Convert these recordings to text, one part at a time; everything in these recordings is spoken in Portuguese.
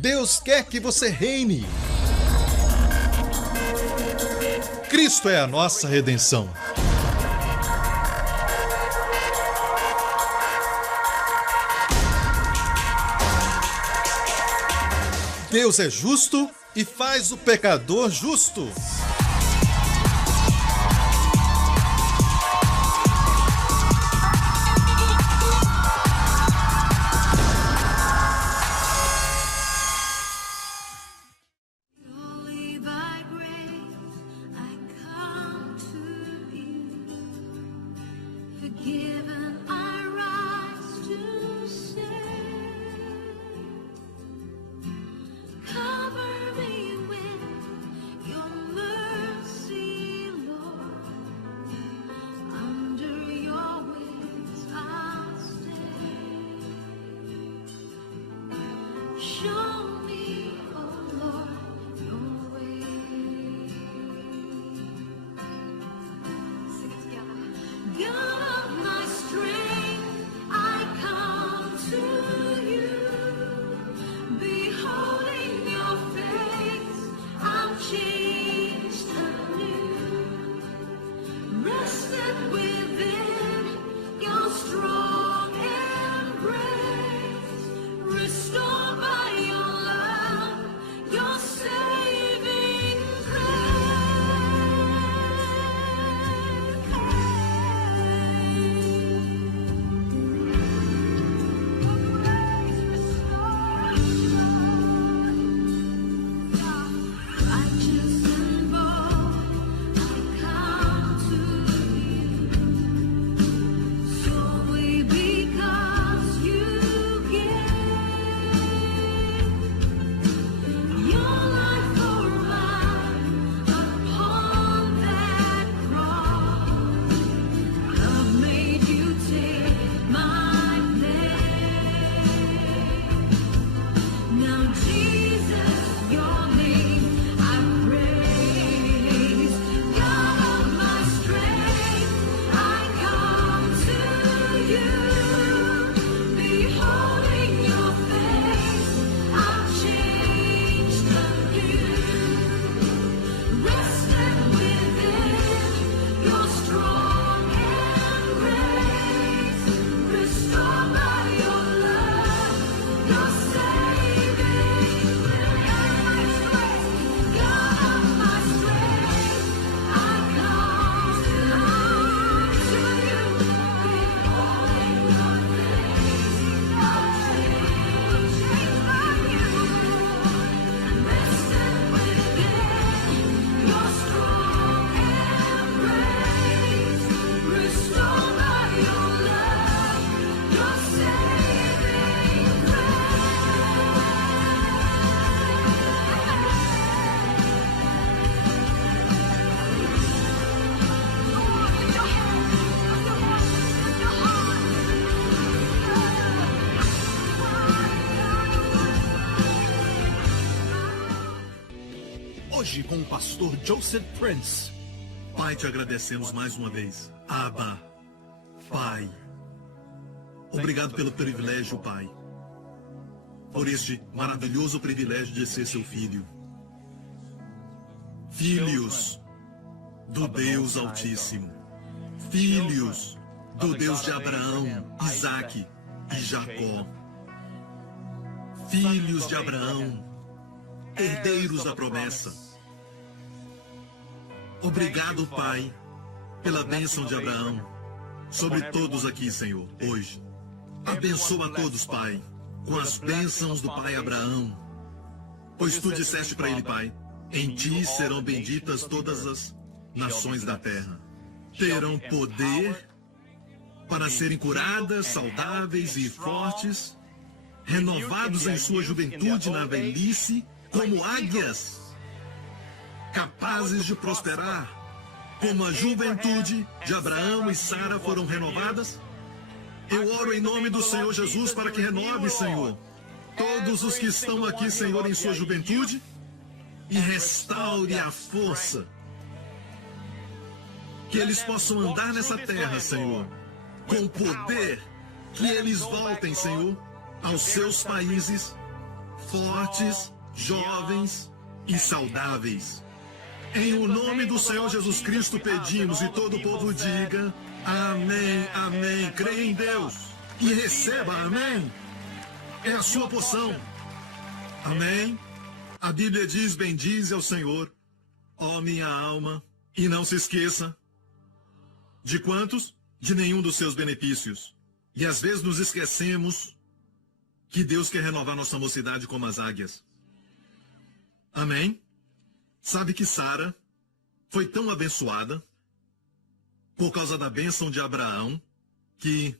Deus quer que você reine. Cristo é a nossa redenção. Deus é justo e faz o pecador justo. Hoje com o pastor Joseph Prince. Pai, te agradecemos mais uma vez. Abba, Pai. Obrigado pelo privilégio, Pai. Por este maravilhoso privilégio de ser seu filho. Filhos do Deus Altíssimo. Filhos do Deus de Abraão, Isaque e Jacó. Filhos de Abraão, herdeiros da promessa. Obrigado, Pai, pela bênção de Abraão sobre todos aqui, Senhor, hoje. Abençoa a todos, Pai, com as bênçãos do Pai Abraão. Pois tu disseste para ele, Pai, em ti serão benditas todas as nações da terra. Terão poder para serem curadas, saudáveis e fortes, renovados em sua juventude na velhice, como águias, capazes de prosperar, como a juventude de Abraão e Sara foram renovadas. Eu oro em nome do Senhor Jesus para que renove, Senhor, todos os que estão aqui, Senhor, em sua juventude, e restaure a força, que eles possam andar nessa terra, Senhor, com poder, que eles voltem, Senhor, aos seus países, fortes, jovens e saudáveis. Em o nome do Senhor Jesus Cristo pedimos, e todo o povo diga: amém, amém. Creia em Deus e receba, amém. É a sua porção. Amém. A Bíblia diz: bendize ao Senhor, ó minha alma, e não se esqueça de quantos? De nenhum dos seus benefícios. E às vezes nos esquecemos que Deus quer renovar nossa mocidade como as águias. Amém? Sabe que Sara foi tão abençoada por causa da bênção de Abraão que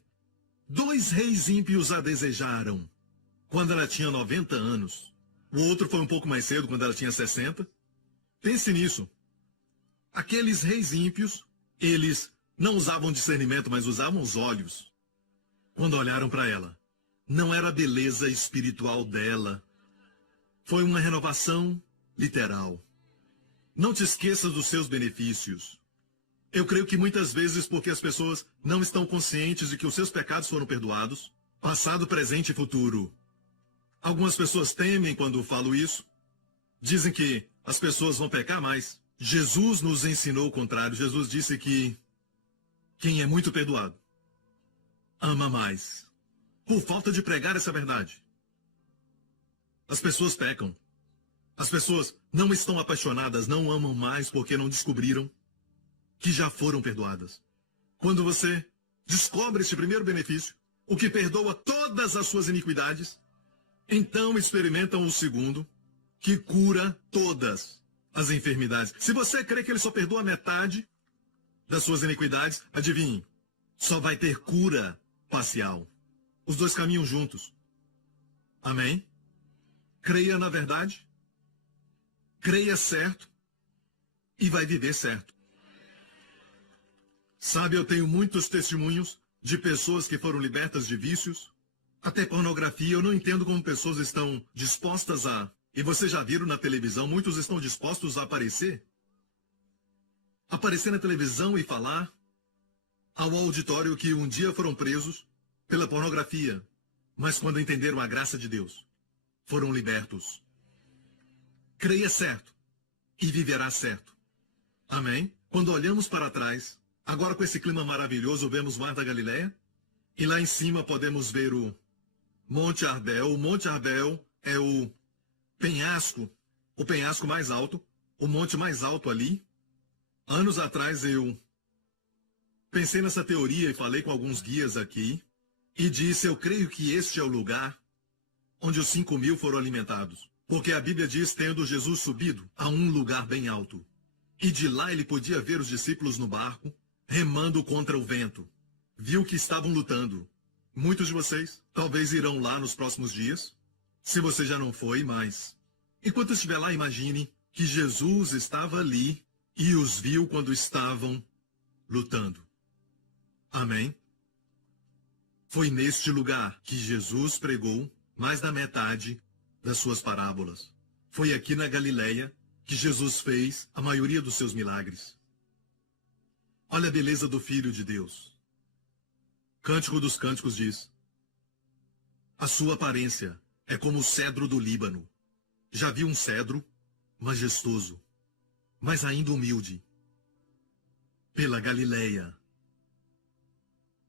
2 reis ímpios a desejaram quando ela tinha 90 anos. O outro foi um pouco mais cedo, quando ela tinha 60. Pense nisso. Aqueles reis ímpios, eles não usavam discernimento, mas usavam os olhos. Quando olharam para ela, não era a beleza espiritual dela. Foi uma renovação literal. Não te esqueças dos seus benefícios. Eu creio que muitas vezes porque as pessoas não estão conscientes de que os seus pecados foram perdoados, passado, presente e futuro. Algumas pessoas temem quando falo isso. Dizem que as pessoas vão pecar mais. Jesus nos ensinou o contrário. Jesus disse que quem é muito perdoado ama mais. Por falta de pregar essa verdade. As pessoas pecam. As pessoas não estão apaixonadas, não amam mais porque não descobriram que já foram perdoadas. Quando você descobre este primeiro benefício, o que perdoa todas as suas iniquidades, então experimentam o segundo, que cura todas as enfermidades. Se você crê que ele só perdoa metade das suas iniquidades, adivinhe, só vai ter cura parcial. Os dois caminham juntos. Amém? Creia na verdade, creia certo e vai viver certo. Sabe, eu tenho muitos testemunhos de pessoas que foram libertas de vícios, até pornografia. Eu não entendo como pessoas estão dispostas a... E vocês já viram na televisão, muitos estão dispostos a aparecer. Aparecer na televisão e falar ao auditório que um dia foram presos pela pornografia, mas quando entenderam a graça de Deus, foram libertos. Creia certo e viverá certo. Amém? Quando olhamos para trás, agora com esse clima maravilhoso, vemos o Mar da Galileia, e lá em cima podemos ver o Monte Arbel. O Monte Arbel é o penhasco mais alto, o monte mais alto ali. Anos atrás eu pensei nessa teoria e falei com alguns guias aqui, e disse: eu creio que este é o lugar onde os 5.000 foram alimentados. Porque a Bíblia diz, tendo Jesus subido a um lugar bem alto, e de lá ele podia ver os discípulos no barco, remando contra o vento. Viu que estavam lutando. Muitos de vocês talvez irão lá nos próximos dias, se você já não foi, mas enquanto estiver lá, imagine que Jesus estava ali e os viu quando estavam lutando. Amém? Foi neste lugar que Jesus pregou mais da metade das suas parábolas. Foi aqui na Galileia que Jesus fez a maioria dos seus milagres. Olha a beleza do Filho de Deus. Cântico dos Cânticos diz: a sua aparência é como o cedro do Líbano. Já vi um cedro majestoso, mas ainda humilde. Pela Galileia,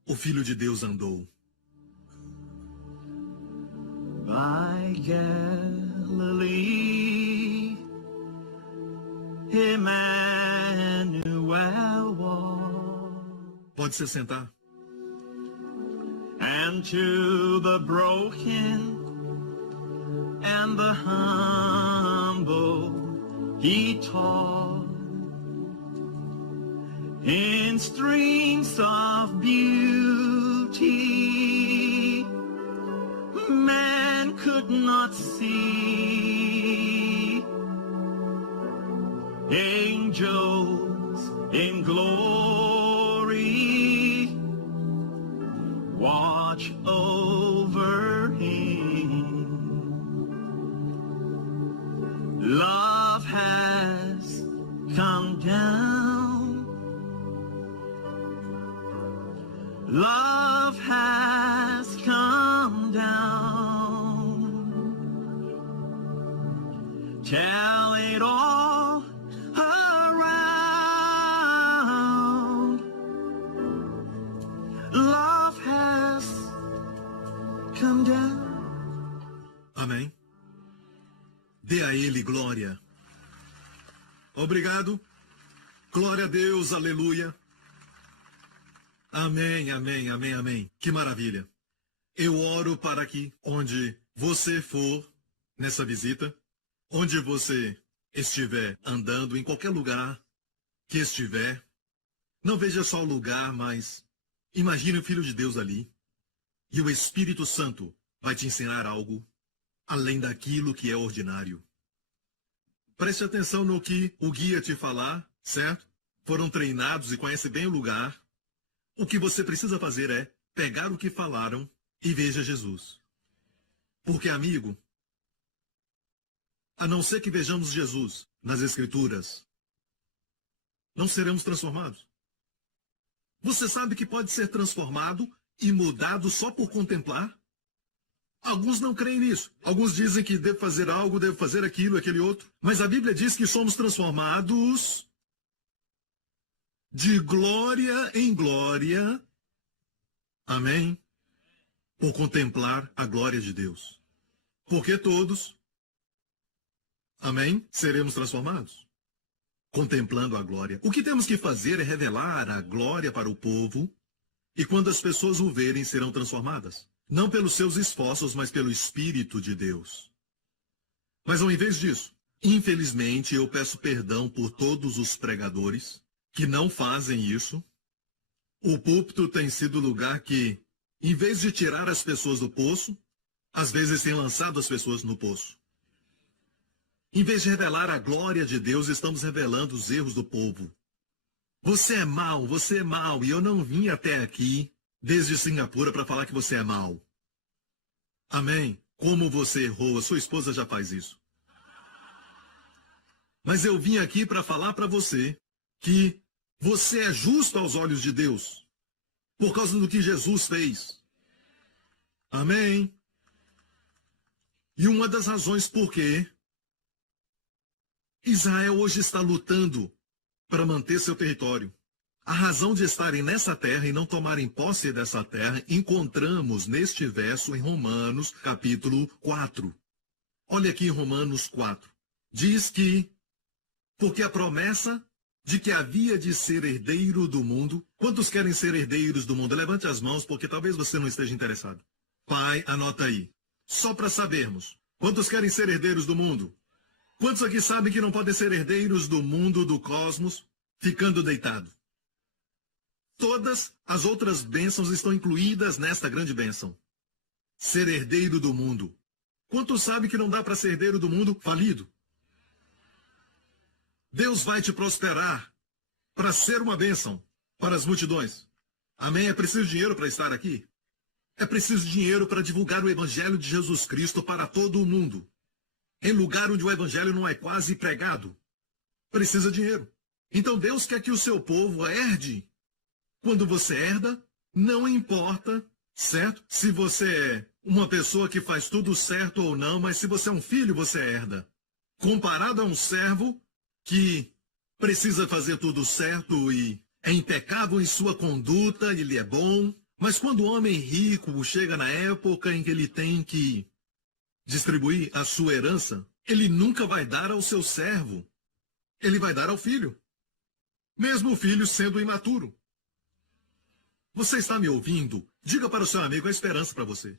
o Filho de Deus andou. By Galilee, Emmanuel walked, Pode se sentar. and to the broken and the humble he taught in strings of beauty man could not see. Angels in glory watch over him. Love has come down. Love has come down tell it all around. Love has come down. Amém. Dê a Ele glória. Obrigado. Glória a Deus, aleluia. Amém, amém, amém, amém. Que maravilha. Eu oro para que, onde você for nessa visita, onde você estiver andando, em qualquer lugar que estiver, não veja só o lugar, mas imagine o Filho de Deus ali. E o Espírito Santo vai te ensinar algo além daquilo que é ordinário. Preste atenção no que o guia te falar, certo? Foram treinados e conhecem bem o lugar. O que você precisa fazer é pegar o que falaram e veja Jesus. Porque, amigo, a não ser que vejamos Jesus nas Escrituras, não seremos transformados. Você sabe que pode ser transformado e mudado só por contemplar? Alguns não creem nisso. Alguns dizem que devo fazer algo, devo fazer aquilo, aquele outro. Mas a Bíblia diz que somos transformados de glória em glória. Amém? Por contemplar a glória de Deus. Porque todos, amém, seremos transformados. Contemplando a glória. O que temos que fazer é revelar a glória para o povo. E quando as pessoas o verem, serão transformadas. Não pelos seus esforços, mas pelo Espírito de Deus. Mas ao invés disso, infelizmente, eu peço perdão por todos os pregadores que não fazem isso. O púlpito tem sido o lugar que, em vez de tirar as pessoas do poço, às vezes tem lançado as pessoas no poço. Em vez de revelar a glória de Deus, estamos revelando os erros do povo. Você é mau, e eu não vim até aqui, desde Singapura, para falar que você é mau. Amém? Como você errou, a sua esposa já faz isso. Mas eu vim aqui para falar para você que você é justo aos olhos de Deus, por causa do que Jesus fez. Amém? E uma das razões por que Israel hoje está lutando para manter seu território. A razão de estarem nessa terra e não tomarem posse dessa terra, encontramos neste verso em Romanos, capítulo 4. Olha aqui em Romanos 4. Diz que, porque a promessa de que havia de ser herdeiro do mundo. Quantos querem ser herdeiros do mundo? Levante as mãos, porque talvez você não esteja interessado. Pai, anota aí. Só para sabermos. Quantos querem ser herdeiros do mundo? Quantos aqui sabem que não podem ser herdeiros do mundo, do cosmos, ficando deitado? Todas as outras bênçãos estão incluídas nesta grande bênção. Ser herdeiro do mundo. Quantos sabem que não dá para ser herdeiro do mundo falido? Deus vai te prosperar para ser uma bênção para as multidões. Amém? É preciso dinheiro para estar aqui? É preciso dinheiro para divulgar o Evangelho de Jesus Cristo para todo o mundo. Em lugar onde o Evangelho não é quase pregado. Precisa dinheiro. Então Deus quer que o seu povo herde. Quando você herda, não importa, certo? Se você é uma pessoa que faz tudo certo ou não, mas se você é um filho, você herda. Comparado a um servo que precisa fazer tudo certo e é impecável em sua conduta, ele é bom. Mas quando o homem rico chega na época em que ele tem que distribuir a sua herança, ele nunca vai dar ao seu servo. Ele vai dar ao filho. Mesmo o filho sendo imaturo. Você está me ouvindo? Diga para o seu amigo a esperança para você.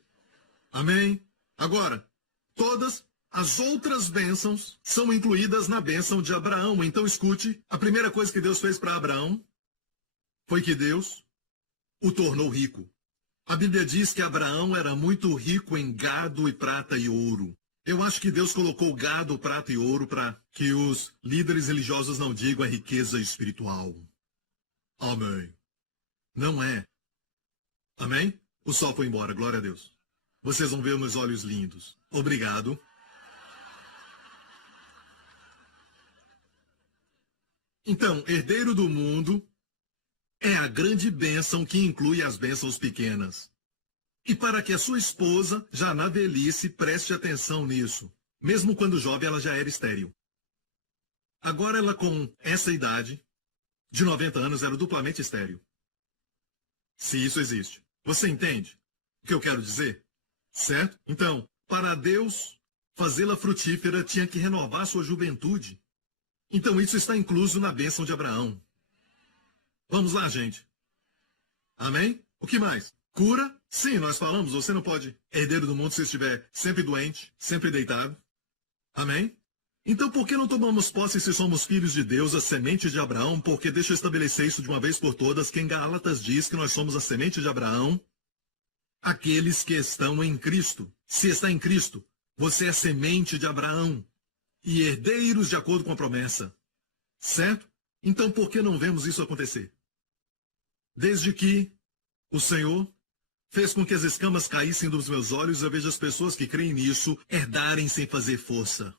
Amém? Agora, todas as outras bênçãos são incluídas na bênção de Abraão. Então escute, a primeira coisa que Deus fez para Abraão foi que Deus o tornou rico. A Bíblia diz que Abraão era muito rico em gado e prata e ouro. Eu acho que Deus colocou gado, prata e ouro para que os líderes religiosos não digam a riqueza espiritual. Amém. Não é. Amém? O sol foi embora, glória a Deus. Vocês vão ver meus olhos lindos. Obrigado. Então, herdeiro do mundo é a grande bênção que inclui as bênçãos pequenas. E para que a sua esposa, já na velhice, preste atenção nisso. Mesmo quando jovem, ela já era estéril. Agora ela, com essa idade, de 90 anos, era duplamente estéril. Se isso existe. Você entende o que eu quero dizer? Certo? Então, para Deus fazê-la frutífera, tinha que renovar sua juventude. Então isso está incluso na bênção de Abraão. Vamos lá, gente. Amém? O que mais? Cura? Sim, nós falamos, você não pode herdeiro do mundo se estiver sempre doente, sempre deitado. Amém? Então por que não tomamos posse se somos filhos de Deus, a semente de Abraão? Porque deixa eu estabelecer isso de uma vez por todas, que em Gálatas diz que nós somos a semente de Abraão, aqueles que estão em Cristo. Se está em Cristo, você é semente de Abraão e herdeiros de acordo com a promessa. Certo? Então por que não vemos isso acontecer? Desde que o Senhor fez com que as escamas caíssem dos meus olhos, eu vejo as pessoas que creem nisso herdarem sem fazer força.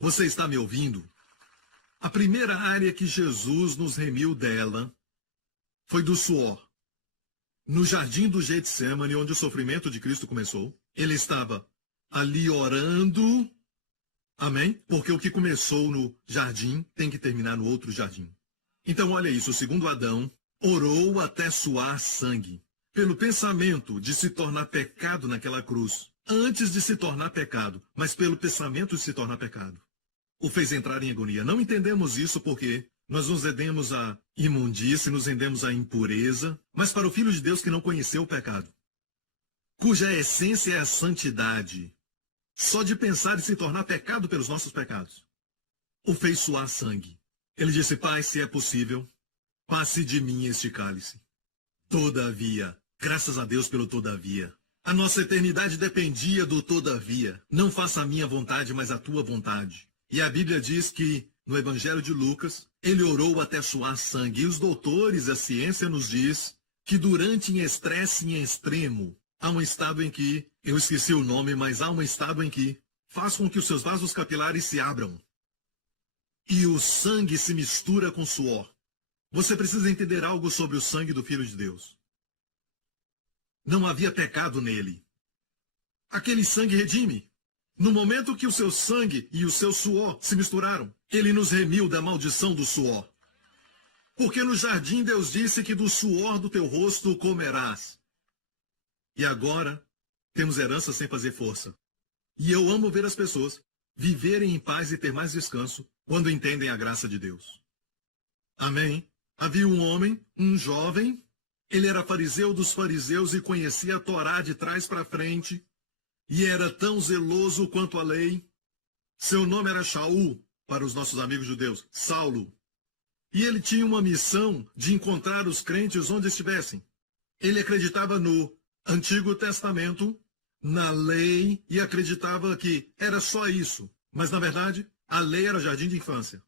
Você está me ouvindo? A primeira área que Jesus nos remiu dela foi do suor. No jardim do Getsemane, onde o sofrimento de Cristo começou, ele estava ali orando. Amém? Porque o que começou no jardim tem que terminar no outro jardim. Então, olha isso. O segundo Adão orou até suar sangue, pelo pensamento de se tornar pecado naquela cruz, antes de se tornar pecado, mas pelo pensamento de se tornar pecado. O fez entrar em agonia. Não entendemos isso porque nós nos rendemos à imundície, nos rendemos à impureza, mas para o Filho de Deus que não conheceu o pecado, cuja essência é a santidade, só de pensar em se tornar pecado pelos nossos pecados, o fez suar sangue. Ele disse: Pai, se é possível, passe de mim este cálice. Todavia, graças a Deus pelo todavia. A nossa eternidade dependia do todavia. Não faça a minha vontade, mas a tua vontade. E a Bíblia diz que, no Evangelho de Lucas, ele orou até suar sangue. E os doutores, a ciência nos diz que durante em estresse em extremo, há um estado em que, eu esqueci o nome, mas há um estado em que faz com que os seus vasos capilares se abram. E o sangue se mistura com suor. Você precisa entender algo sobre o sangue do Filho de Deus. Não havia pecado nele. Aquele sangue redime. No momento que o seu sangue e o seu suor se misturaram, ele nos remiu da maldição do suor. Porque no jardim Deus disse que do suor do teu rosto comerás. E agora temos herança sem fazer força. E eu amo ver as pessoas viverem em paz e ter mais descanso quando entendem a graça de Deus. Amém? Havia um homem, um jovem, ele era fariseu dos fariseus e conhecia a Torá de trás para frente, e era tão zeloso quanto a lei. Seu nome era Shaul, para os nossos amigos judeus, Saulo. E ele tinha uma missão de encontrar os crentes onde estivessem. Ele acreditava no Antigo Testamento, na lei, e acreditava que era só isso. Mas, na verdade, a lei era jardim de infância.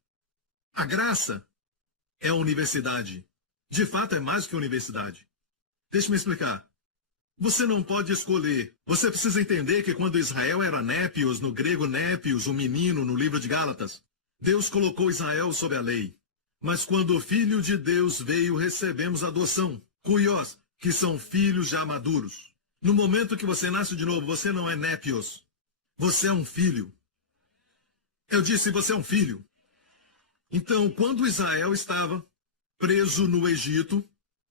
A graça é a universidade. De fato, é mais do que universidade. Deixe-me explicar. Você não pode escolher. Você precisa entender que quando Israel era népios, no grego népios, o menino, no livro de Gálatas, Deus colocou Israel sob a lei. Mas quando o Filho de Deus veio, recebemos adoção. Cuiós, que são filhos já maduros. No momento que você nasce de novo, você não é népios. Você é um filho. Eu disse, você é um filho. Então, quando Israel estava preso no Egito,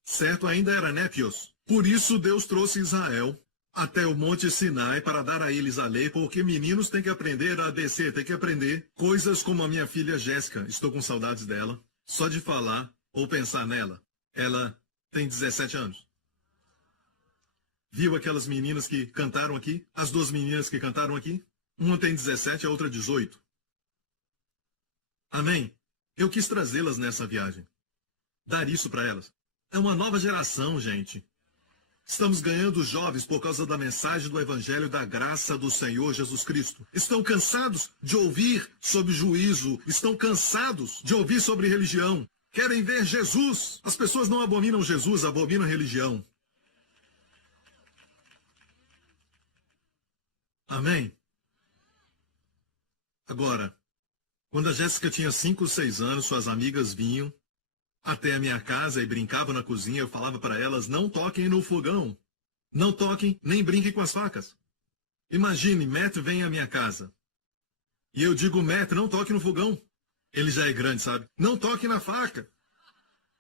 certo? Ainda era népios. Por isso Deus trouxe Israel até o Monte Sinai para dar a eles a lei, porque meninos têm que aprender a descer, têm que aprender coisas como a minha filha Jéssica. Estou com saudades dela. Só de falar ou pensar nela. Ela tem 17 anos. Viu aquelas meninas que cantaram aqui? As duas meninas que cantaram aqui? Uma tem 17, a outra 18. Amém? Eu quis trazê-las nessa viagem. Dar isso para elas. É uma nova geração, gente. Estamos ganhando jovens por causa da mensagem do Evangelho da graça do Senhor Jesus Cristo. Estão cansados de ouvir sobre juízo. Estão cansados de ouvir sobre religião. Querem ver Jesus. As pessoas não abominam Jesus, abominam religião. Amém? Agora, quando a Jéssica tinha 5 ou 6 anos, suas amigas vinham até a minha casa e brincavam na cozinha. Eu falava para elas, não toquem no fogão. Não toquem, nem brinquem com as facas. Imagine, Matt vem à minha casa. E eu digo, Matt, não toque no fogão. Ele já é grande, sabe? Não toque na faca.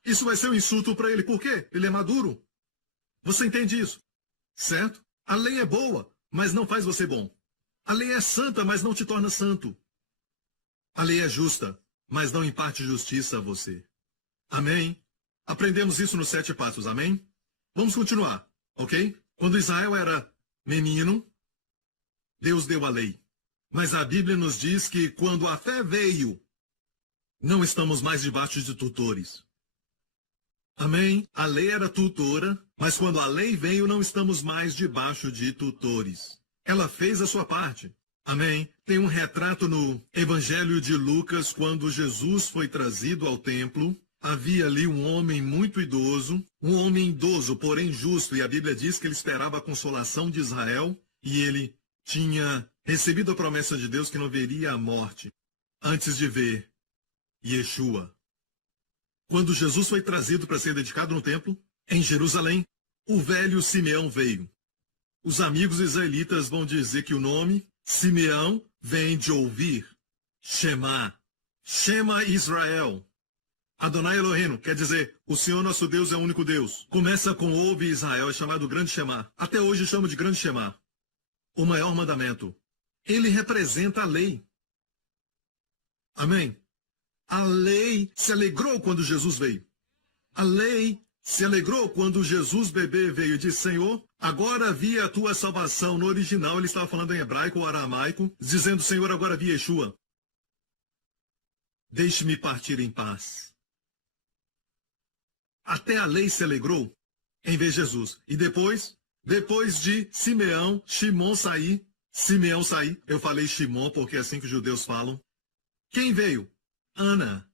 Isso vai ser um insulto para ele. Por quê? Ele é maduro. Você entende isso? Certo? A lei é boa, mas não faz você bom. A lei é santa, mas não te torna santo. A lei é justa, mas não imparte justiça a você. Amém? Aprendemos isso nos 7 passos, amém? Vamos continuar, ok? Quando Israel era menino, Deus deu a lei. Mas a Bíblia nos diz que quando a fé veio, não estamos mais debaixo de tutores. Amém? A lei era tutora, mas quando a lei veio, não estamos mais debaixo de tutores. Ela fez a sua parte. Amém? Tem um retrato no Evangelho de Lucas, quando Jesus foi trazido ao templo. Havia ali um homem muito idoso, porém justo, e a Bíblia diz que ele esperava a consolação de Israel, e ele tinha recebido a promessa de Deus que não veria a morte antes de ver Yeshua. Quando Jesus foi trazido para ser dedicado no templo, em Jerusalém, o velho Simeão veio. Os amigos israelitas vão dizer que o nome Simeão vem de ouvir, Shema, Shema Israel. Adonai Elohim, quer dizer, o Senhor nosso Deus é o único Deus. Começa com ouve Israel, é chamado Grande Shema. Até hoje chama de Grande Shema. O maior mandamento. Ele representa a lei. Amém? A lei se alegrou quando Jesus veio. A lei se alegrou quando Jesus bebê veio e disse, Senhor, agora vi a tua salvação. No original ele estava falando em hebraico ou aramaico, dizendo, Senhor, agora vi Yeshua. Deixe-me partir em paz. Até a lei se alegrou em ver Jesus. E depois de Simeão sair, eu falei Shimon porque é assim que os judeus falam. Quem veio? Ana.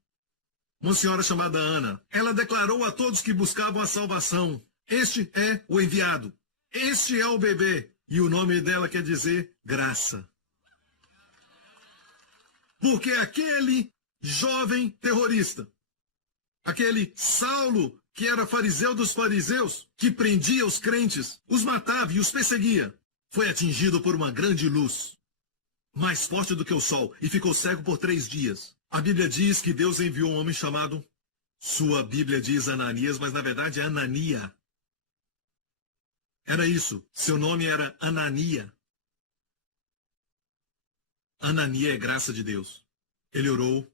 Uma senhora chamada Ana. Ela declarou a todos que buscavam a salvação. Este é o enviado. Este é o bebê. E o nome dela quer dizer graça. Porque aquele jovem terrorista, aquele Saulo, que era fariseu dos fariseus, que prendia os crentes, os matava e os perseguia, foi atingido por uma grande luz, mais forte do que o sol, e ficou cego por 3 dias. A Bíblia diz que Deus enviou um homem chamado, sua Bíblia diz Ananias, mas na verdade é Anania. Era isso, seu nome era Anania. Anania é graça de Deus. Ele orou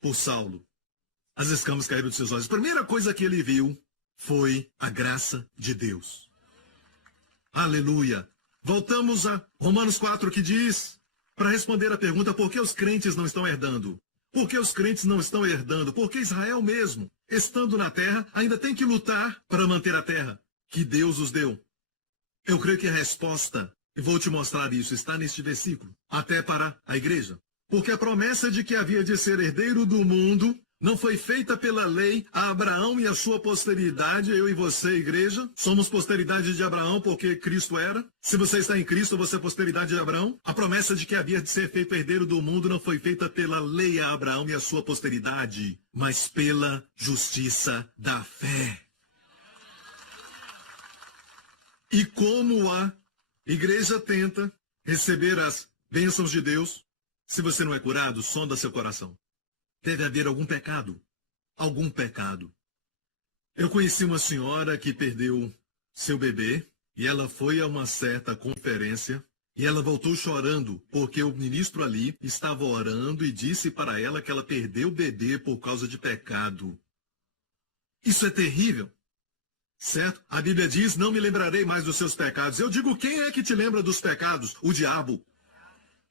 por Saulo. As escamas caíram dos seus olhos. A primeira coisa que ele viu foi a graça de Deus. Aleluia. Voltamos a Romanos 4, que diz, para responder a pergunta, por que os crentes não estão herdando? Por que os crentes não estão herdando? Porque Israel mesmo, estando na terra, ainda tem que lutar para manter a terra que Deus os deu. Eu creio que a resposta, e vou te mostrar isso, está neste versículo, até para a igreja. Porque a promessa de que havia de ser herdeiro do mundo não foi feita pela lei a Abraão e a sua posteridade. Eu e você, igreja, somos posteridade de Abraão porque Cristo era. Se você está em Cristo, você é posteridade de Abraão. A promessa de que havia de ser feito herdeiro do mundo não foi feita pela lei a Abraão e a sua posteridade, mas pela justiça da fé. E como a igreja tenta receber as bênçãos de Deus, se você não é curado, sonda seu coração. Deve haver algum pecado. Algum pecado. Eu conheci uma senhora que perdeu seu bebê e ela foi a uma certa conferência e ela voltou chorando porque o ministro ali estava orando e disse para ela que ela perdeu o bebê por causa de pecado. Isso é terrível. Certo? A Bíblia diz, não me lembrarei mais dos seus pecados. Eu digo, quem é que te lembra dos pecados? O diabo.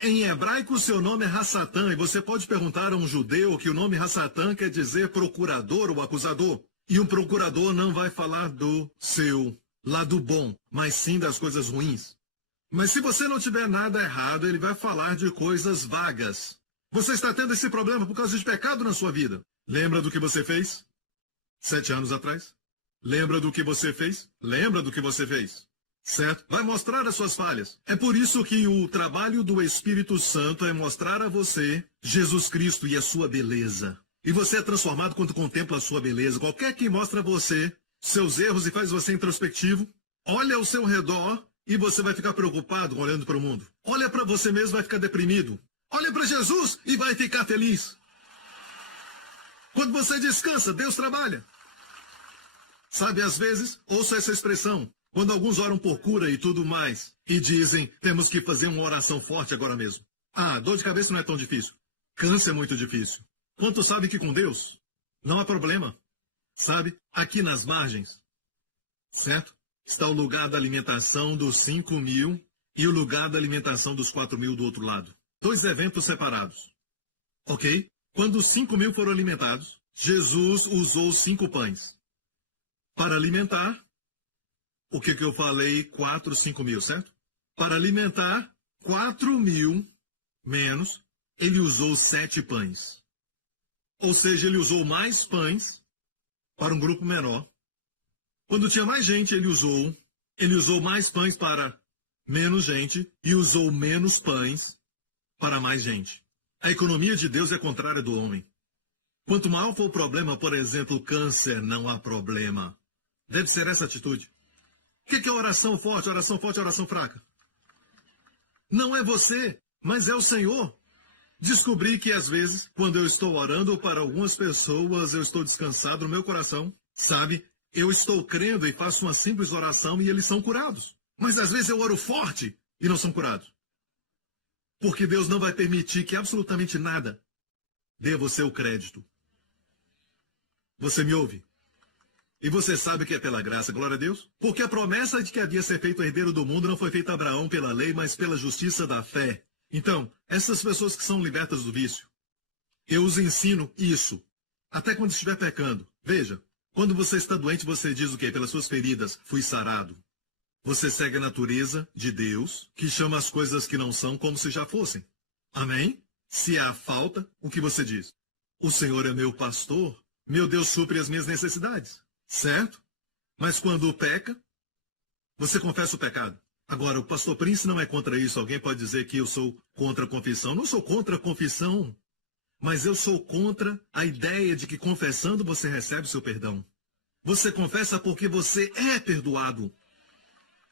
Em hebraico, seu nome é Hassatã, e você pode perguntar a um judeu que o nome Hassatã quer dizer procurador ou acusador. E um procurador não vai falar do seu lado bom, mas sim das coisas ruins. Mas se você não tiver nada errado, ele vai falar de coisas vagas. Você está tendo esse problema por causa de pecado na sua vida. Lembra do que você fez 7 anos atrás? Lembra do que você fez? Lembra do que você fez? Certo? Vai mostrar as suas falhas. É por isso que o trabalho do Espírito Santo é mostrar a você Jesus Cristo e a sua beleza. E você é transformado quando contempla a sua beleza. Qualquer que mostra a você seus erros e faz você introspectivo, olha ao seu redor e você vai ficar preocupado olhando para o mundo. Olha para você mesmo e vai ficar deprimido. Olha para Jesus e vai ficar feliz. Quando você descansa, Deus trabalha. Sabe, às vezes, ouço essa expressão, quando alguns oram por cura e tudo mais, e dizem, temos que fazer uma oração forte agora mesmo. Ah, dor de cabeça não é tão difícil. Câncer é muito difícil. Quantos sabem que com Deus não há problema? Sabe, aqui nas margens, certo? Está o lugar da alimentação dos 5.000 e o lugar da alimentação dos 4.000 do outro lado. 2 eventos separados. Ok? Quando os 5.000 foram alimentados, Jesus usou 5 pães. Para alimentar, o que eu falei? 4, 5.000, certo? Para alimentar 4.000 menos, ele usou 7 pães. Ou seja, ele usou mais pães para um grupo menor. Quando tinha mais gente, ele usou mais pães para menos gente e usou menos pães para mais gente. A economia de Deus é contrária do homem. Quanto maior for o problema, por exemplo, câncer, não há problema. Deve ser essa atitude. O que é oração forte, oração fraca? Não é você, mas é o Senhor. Descobri que às vezes, quando eu estou orando para algumas pessoas, eu estou descansado no meu coração. Sabe, eu estou crendo e faço uma simples oração e eles são curados. Mas às vezes eu oro forte e não são curados. Porque Deus não vai permitir que absolutamente nada dê a você o crédito. Você me ouve? E você sabe que é pela graça, glória a Deus? Porque a promessa de que havia ser feito herdeiro do mundo não foi feita a Abraão pela lei, mas pela justiça da fé. Então, essas pessoas que são libertas do vício, eu os ensino isso, até quando estiver pecando. Veja, quando você está doente, você diz o quê? Pelas suas feridas, fui sarado. Você segue a natureza de Deus, que chama as coisas que não são como se já fossem. Amém? Se há falta, o que você diz? O Senhor é meu pastor, meu Deus supre as minhas necessidades. Certo? Mas quando peca, você confessa o pecado. Agora, o pastor Prince não é contra isso. Alguém pode dizer que eu sou contra a confissão. Não sou contra a confissão, mas eu sou contra a ideia de que confessando você recebe o seu perdão. Você confessa porque você é perdoado.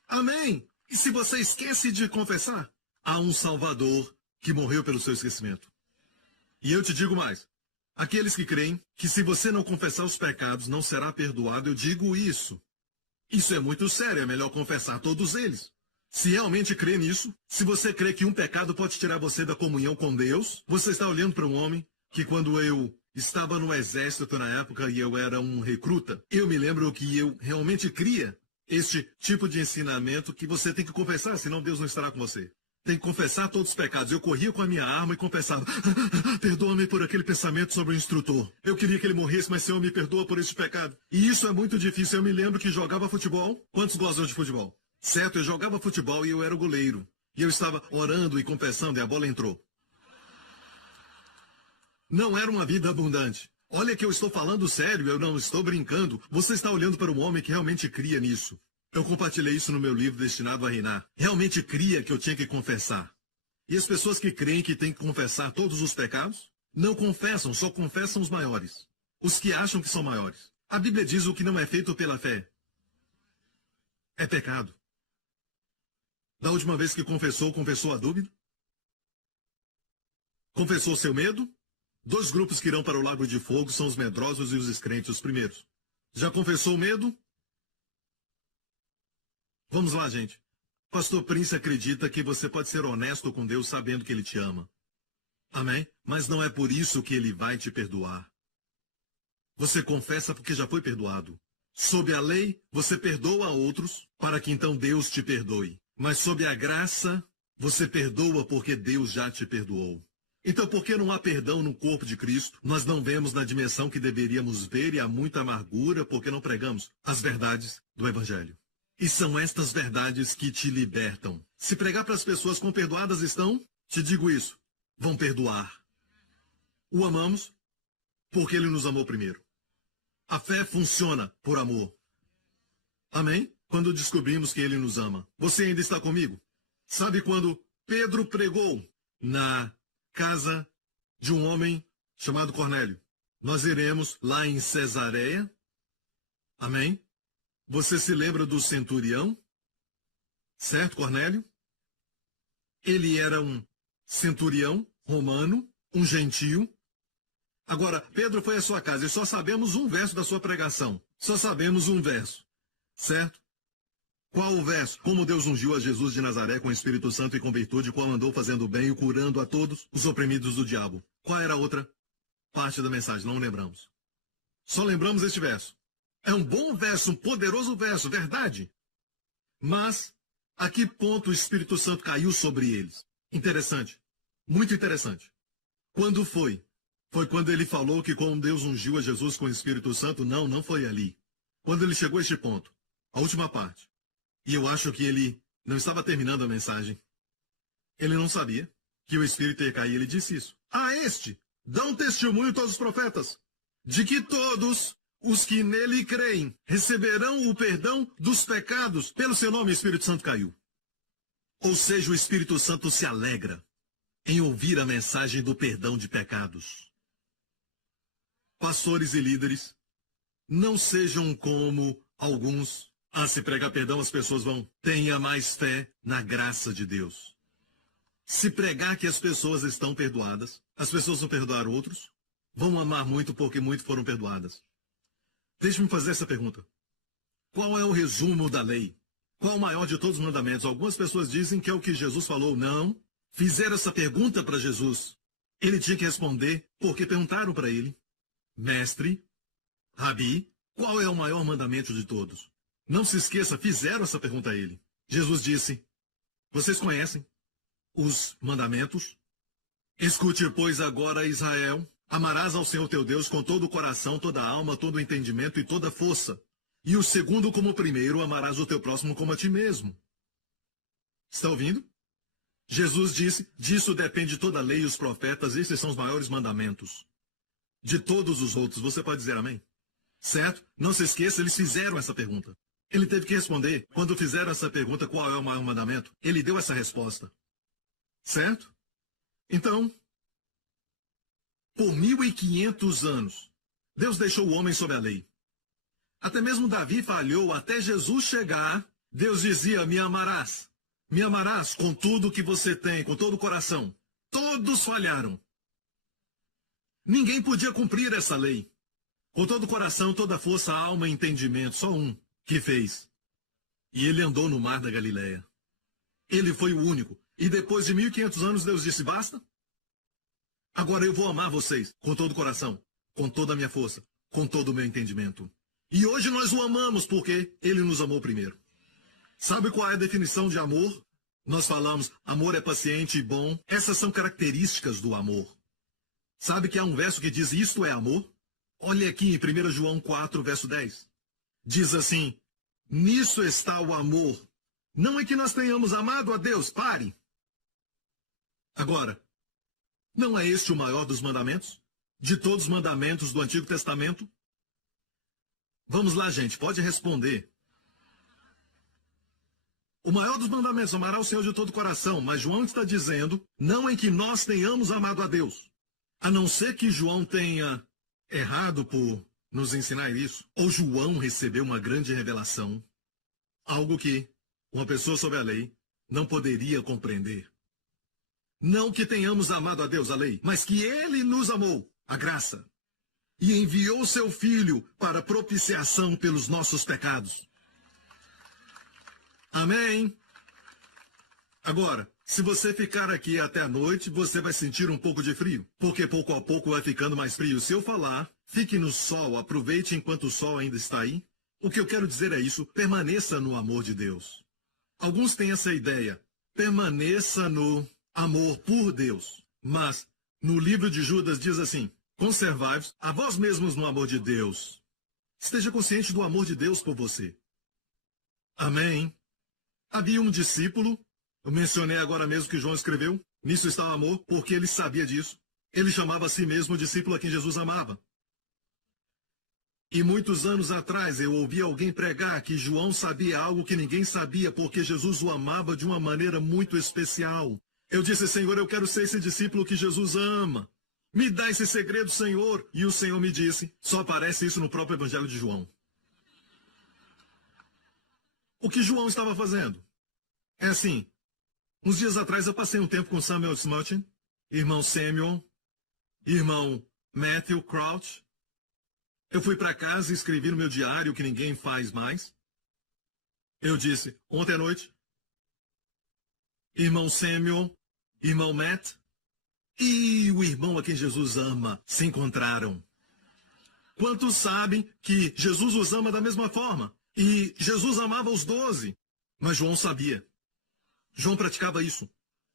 Amém? E se você esquece de confessar, há um Salvador que morreu pelo seu esquecimento. E eu te digo mais. Aqueles que creem que se você não confessar os pecados não será perdoado, eu digo isso. Isso é muito sério, é melhor confessar todos eles. Se realmente crê nisso, se você crê que um pecado pode tirar você da comunhão com Deus, você está olhando para um homem que quando eu estava no exército na época e eu era um recruta, eu me lembro que eu realmente cria este tipo de ensinamento que você tem que confessar, senão Deus não estará com você. Tem que confessar todos os pecados. Eu corria com a minha arma e confessava. Perdoa-me por aquele pensamento sobre o instrutor. Eu queria que ele morresse, mas Senhor, me perdoa por este pecado. E isso é muito difícil. Eu me lembro que jogava futebol. Quantos gostam de futebol? Certo, eu jogava futebol e eu era o goleiro. E eu estava orando e confessando e a bola entrou. Não era uma vida abundante. Olha que eu estou falando sério, eu não estou brincando. Você está olhando para um homem que realmente cria nisso. Eu compartilhei isso no meu livro Destinado a Reinar. Realmente cria que eu tinha que confessar. E as pessoas que creem que têm que confessar todos os pecados, não confessam, só confessam os maiores. Os que acham que são maiores. A Bíblia diz o que não é feito pela fé é pecado. Da última vez que confessou a dúvida? Confessou seu medo? 2 grupos que irão para o lago de fogo são os medrosos e os descrentes, os primeiros. Já confessou o medo? Vamos lá, gente. Pastor Prince acredita que você pode ser honesto com Deus sabendo que Ele te ama. Amém? Mas não é por isso que Ele vai te perdoar. Você confessa porque já foi perdoado. Sob a lei, você perdoa a outros para que então Deus te perdoe. Mas sob a graça, você perdoa porque Deus já te perdoou. Então, por que não há perdão no corpo de Cristo? Nós não vemos na dimensão que deveríamos ver e há muita amargura porque não pregamos as verdades do Evangelho. E são estas verdades que te libertam. Se pregar para as pessoas quão perdoadas estão, te digo isso, vão perdoar. O amamos porque Ele nos amou primeiro. A fé funciona por amor. Amém? Quando descobrimos que Ele nos ama. Você ainda está comigo? Sabe quando Pedro pregou na casa de um homem chamado Cornélio? Nós iremos lá em Cesareia. Amém? Você se lembra do centurião? Certo, Cornélio? Ele era um centurião romano, um gentio. Agora, Pedro foi à sua casa e só sabemos um verso da sua pregação. Só sabemos um verso. Certo? Qual o verso? Como Deus ungiu a Jesus de Nazaré com o Espírito Santo e com virtude, qual andou fazendo bem e curando a todos os oprimidos do diabo. Qual era a outra parte da mensagem? Não lembramos. Só lembramos este verso. É um bom verso, um poderoso verso, verdade. Mas, a que ponto o Espírito Santo caiu sobre eles? Interessante. Muito interessante. Quando foi? Foi quando ele falou que como Deus ungiu a Jesus com o Espírito Santo? Não, não foi ali. Quando ele chegou a este ponto, a última parte. E eu acho que ele não estava terminando a mensagem. Ele não sabia que o Espírito ia cair. Ele disse isso. A este dão testemunho todos os profetas, de que todos os que nele creem receberão o perdão dos pecados. Pelo seu nome, o Espírito Santo caiu. Ou seja, o Espírito Santo se alegra em ouvir a mensagem do perdão de pecados. Pastores e líderes, não sejam como alguns. Se pregar perdão, as pessoas vão. Tenha mais fé na graça de Deus. Se pregar que as pessoas estão perdoadas, as pessoas vão perdoar outros, vão amar muito porque muito foram perdoadas. Deixe-me fazer essa pergunta. Qual é o resumo da lei? Qual o maior de todos os mandamentos? Algumas pessoas dizem que é o que Jesus falou. Não. Fizeram essa pergunta para Jesus. Ele tinha que responder porque perguntaram para ele. Mestre, Rabi, qual é o maior mandamento de todos? Não se esqueça, fizeram essa pergunta a ele. Jesus disse, vocês conhecem os mandamentos? Escute, pois, agora, Israel, amarás ao Senhor teu Deus com todo o coração, toda a alma, todo o entendimento e toda a força. E o segundo como o primeiro, amarás o teu próximo como a ti mesmo. Está ouvindo? Jesus disse, disso depende toda a lei e os profetas, esses são os maiores mandamentos. De todos os outros, você pode dizer amém? Certo? Não se esqueça, eles fizeram essa pergunta. Ele teve que responder. Quando fizeram essa pergunta, qual é o maior mandamento? Ele deu essa resposta. Certo? Então, por 1.500 anos, Deus deixou o homem sob a lei. Até mesmo Davi falhou, até Jesus chegar, Deus dizia, me amarás com tudo que você tem, com todo o coração. Todos falharam. Ninguém podia cumprir essa lei. Com todo o coração, toda a força, alma e entendimento, só um que fez. E ele andou no mar da Galileia. Ele foi o único. E depois de 1.500 anos, Deus disse, basta? Agora eu vou amar vocês com todo o coração, com toda a minha força, com todo o meu entendimento. E hoje nós o amamos porque ele nos amou primeiro. Sabe qual é a definição de amor? Nós falamos, amor é paciente e bom. Essas são características do amor. Sabe que há um verso que diz, isto é amor? Olha aqui em 1 João 4, verso 10. Diz assim, nisso está o amor. Não é que nós tenhamos amado a Deus, pare. Agora, não é este o maior dos mandamentos? De todos os mandamentos do Antigo Testamento? Vamos lá, gente, pode responder. O maior dos mandamentos, amará o Senhor de todo o coração. Mas João está dizendo, não é que nós tenhamos amado a Deus. A não ser que João tenha errado por nos ensinar isso. Ou João recebeu uma grande revelação. Algo que uma pessoa sob a lei não poderia compreender. Não que tenhamos amado a Deus, a lei, mas que ele nos amou, a graça. E enviou seu Filho para propiciação pelos nossos pecados. Amém? Agora, se você ficar aqui até a noite, você vai sentir um pouco de frio, porque pouco a pouco vai ficando mais frio. Se eu falar, fique no sol, aproveite enquanto o sol ainda está aí. O que eu quero dizer é isso, permaneça no amor de Deus. Alguns têm essa ideia, permaneça no amor por Deus. Mas, no livro de Judas diz assim, conservai-vos a vós mesmos no amor de Deus. Esteja consciente do amor de Deus por você. Amém? Havia um discípulo, eu mencionei agora mesmo que João escreveu, nisso está o amor, porque ele sabia disso. Ele chamava a si mesmo o discípulo a quem Jesus amava. E muitos anos atrás eu ouvi alguém pregar que João sabia algo que ninguém sabia, porque Jesus o amava de uma maneira muito especial. Eu disse, Senhor, eu quero ser esse discípulo que Jesus ama. Me dá esse segredo, Senhor. E o Senhor me disse, só aparece isso no próprio Evangelho de João. O que João estava fazendo? É assim, uns dias atrás eu passei um tempo com Samuel Smutin, irmão Samuel, irmão Matthew Crouch. Eu fui para casa e escrevi no meu diário que ninguém faz mais. Eu disse, ontem à noite, irmão Samuel, irmão Matt e o irmão a quem Jesus ama se encontraram. Quantos sabem que Jesus os ama da mesma forma? E Jesus amava os 12, mas João sabia. João praticava isso.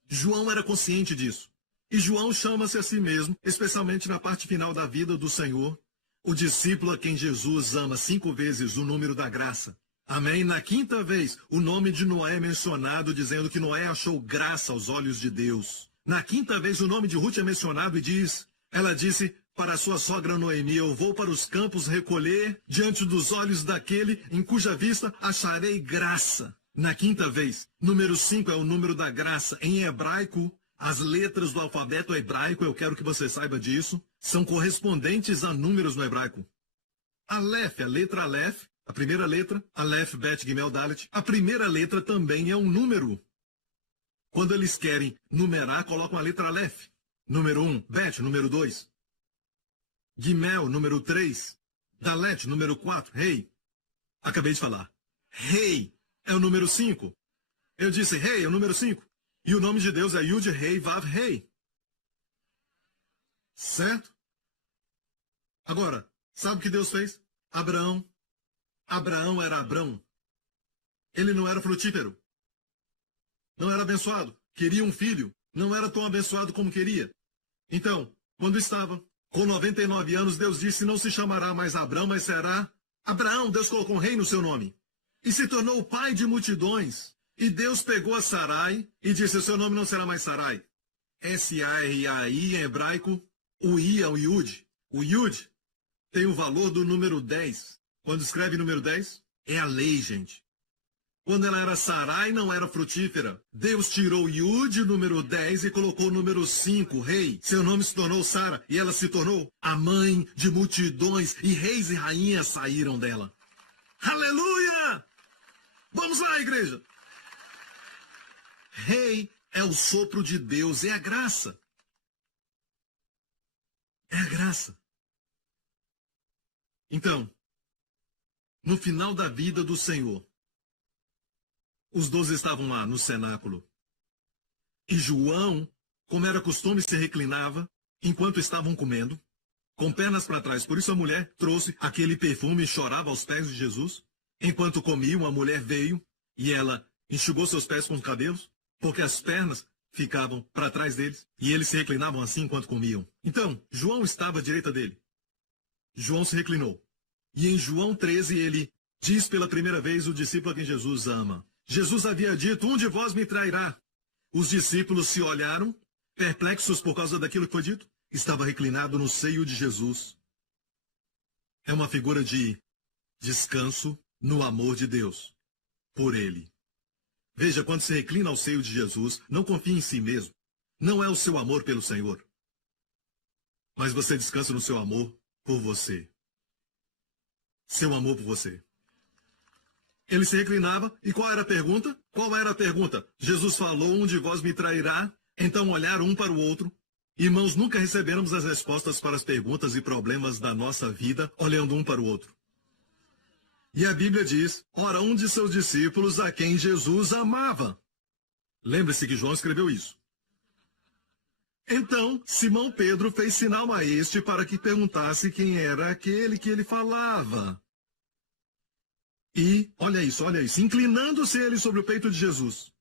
João era consciente disso. E João chama-se a si mesmo, especialmente na parte final da vida do Senhor, o discípulo a quem Jesus ama 5 vezes o número da graça. Amém? Na 5ª vez, o nome de Noé é mencionado, dizendo que Noé achou graça aos olhos de Deus. Na 5ª vez, o nome de Ruth é mencionado e ela disse para sua sogra Noemi, eu vou para os campos recolher diante dos olhos daquele em cuja vista acharei graça. Na 5ª vez, número 5 é o número da graça. Em hebraico, as letras do alfabeto hebraico, eu quero que você saiba disso, são correspondentes a números no hebraico. Aleph, a letra Aleph, a primeira letra, Aleph, Bet, Gimel, Dalet, a primeira letra também é um número. Quando eles querem numerar, colocam a letra Aleph. Número 1, Bet, número 2. Gimel, número 3. Dalet, número 4, Rei. Acabei de falar. Rei é o número 5. Eu disse Rei é o número 5. E o nome de Deus é Yud, Rei, Vav, Rei. Certo? Agora, sabe o que Deus fez? Abraão era Abrão. Ele não era frutífero. Não era abençoado. Queria um filho. Não era tão abençoado como queria. Então, quando estava com 99 anos, Deus disse, não se chamará mais Abrão, mas será Abraão. Deus colocou um rei no seu nome. E se tornou o pai de multidões. E Deus pegou a Sarai e disse, o seu nome não será mais Sarai. S-A-R-A-I em hebraico, o I é o Yud. O Yud tem o valor do número 10. Quando escreve número 10, é a lei, gente. Quando ela era Sarai, não era frutífera. Deus tirou o Yud, número 10, e colocou o número 5, rei. Seu nome se tornou Sara, e ela se tornou a mãe de multidões, e reis e rainhas saíram dela. Aleluia! Vamos lá, igreja! Rei é o sopro de Deus, é a graça. É a graça. Então, no final da vida do Senhor, os 12 estavam lá no cenáculo. E João, como era costume, se reclinava enquanto estavam comendo, com pernas para trás. Por isso a mulher trouxe aquele perfume e chorava aos pés de Jesus. Enquanto comiam, a mulher veio e ela enxugou seus pés com os cabelos, porque as pernas ficavam para trás deles, e eles se reclinavam assim enquanto comiam. Então, João estava à direita dele. João se reclinou. E em João 13 ele diz pela primeira vez o discípulo a quem Jesus ama. Jesus havia dito, um de vós me trairá. Os discípulos se olharam, perplexos por causa daquilo que foi dito. Estava reclinado no seio de Jesus. É uma figura de descanso no amor de Deus por ele. Veja, quando se reclina ao seio de Jesus, não confie em si mesmo. Não é o seu amor pelo Senhor. Mas você descansa no seu amor por você. Seu amor por você. Ele se reclinava, e qual era a pergunta? Qual era a pergunta? Jesus falou, um de vós me trairá. Então olharam um para o outro. Irmãos, nunca receberemos as respostas para as perguntas e problemas da nossa vida, olhando um para o outro. E a Bíblia diz, ora, um de seus discípulos a quem Jesus amava. Lembre-se que João escreveu isso. Então, Simão Pedro fez sinal a este para que perguntasse quem era aquele que ele falava. E, olha isso, inclinando-se ele sobre o peito de Jesus,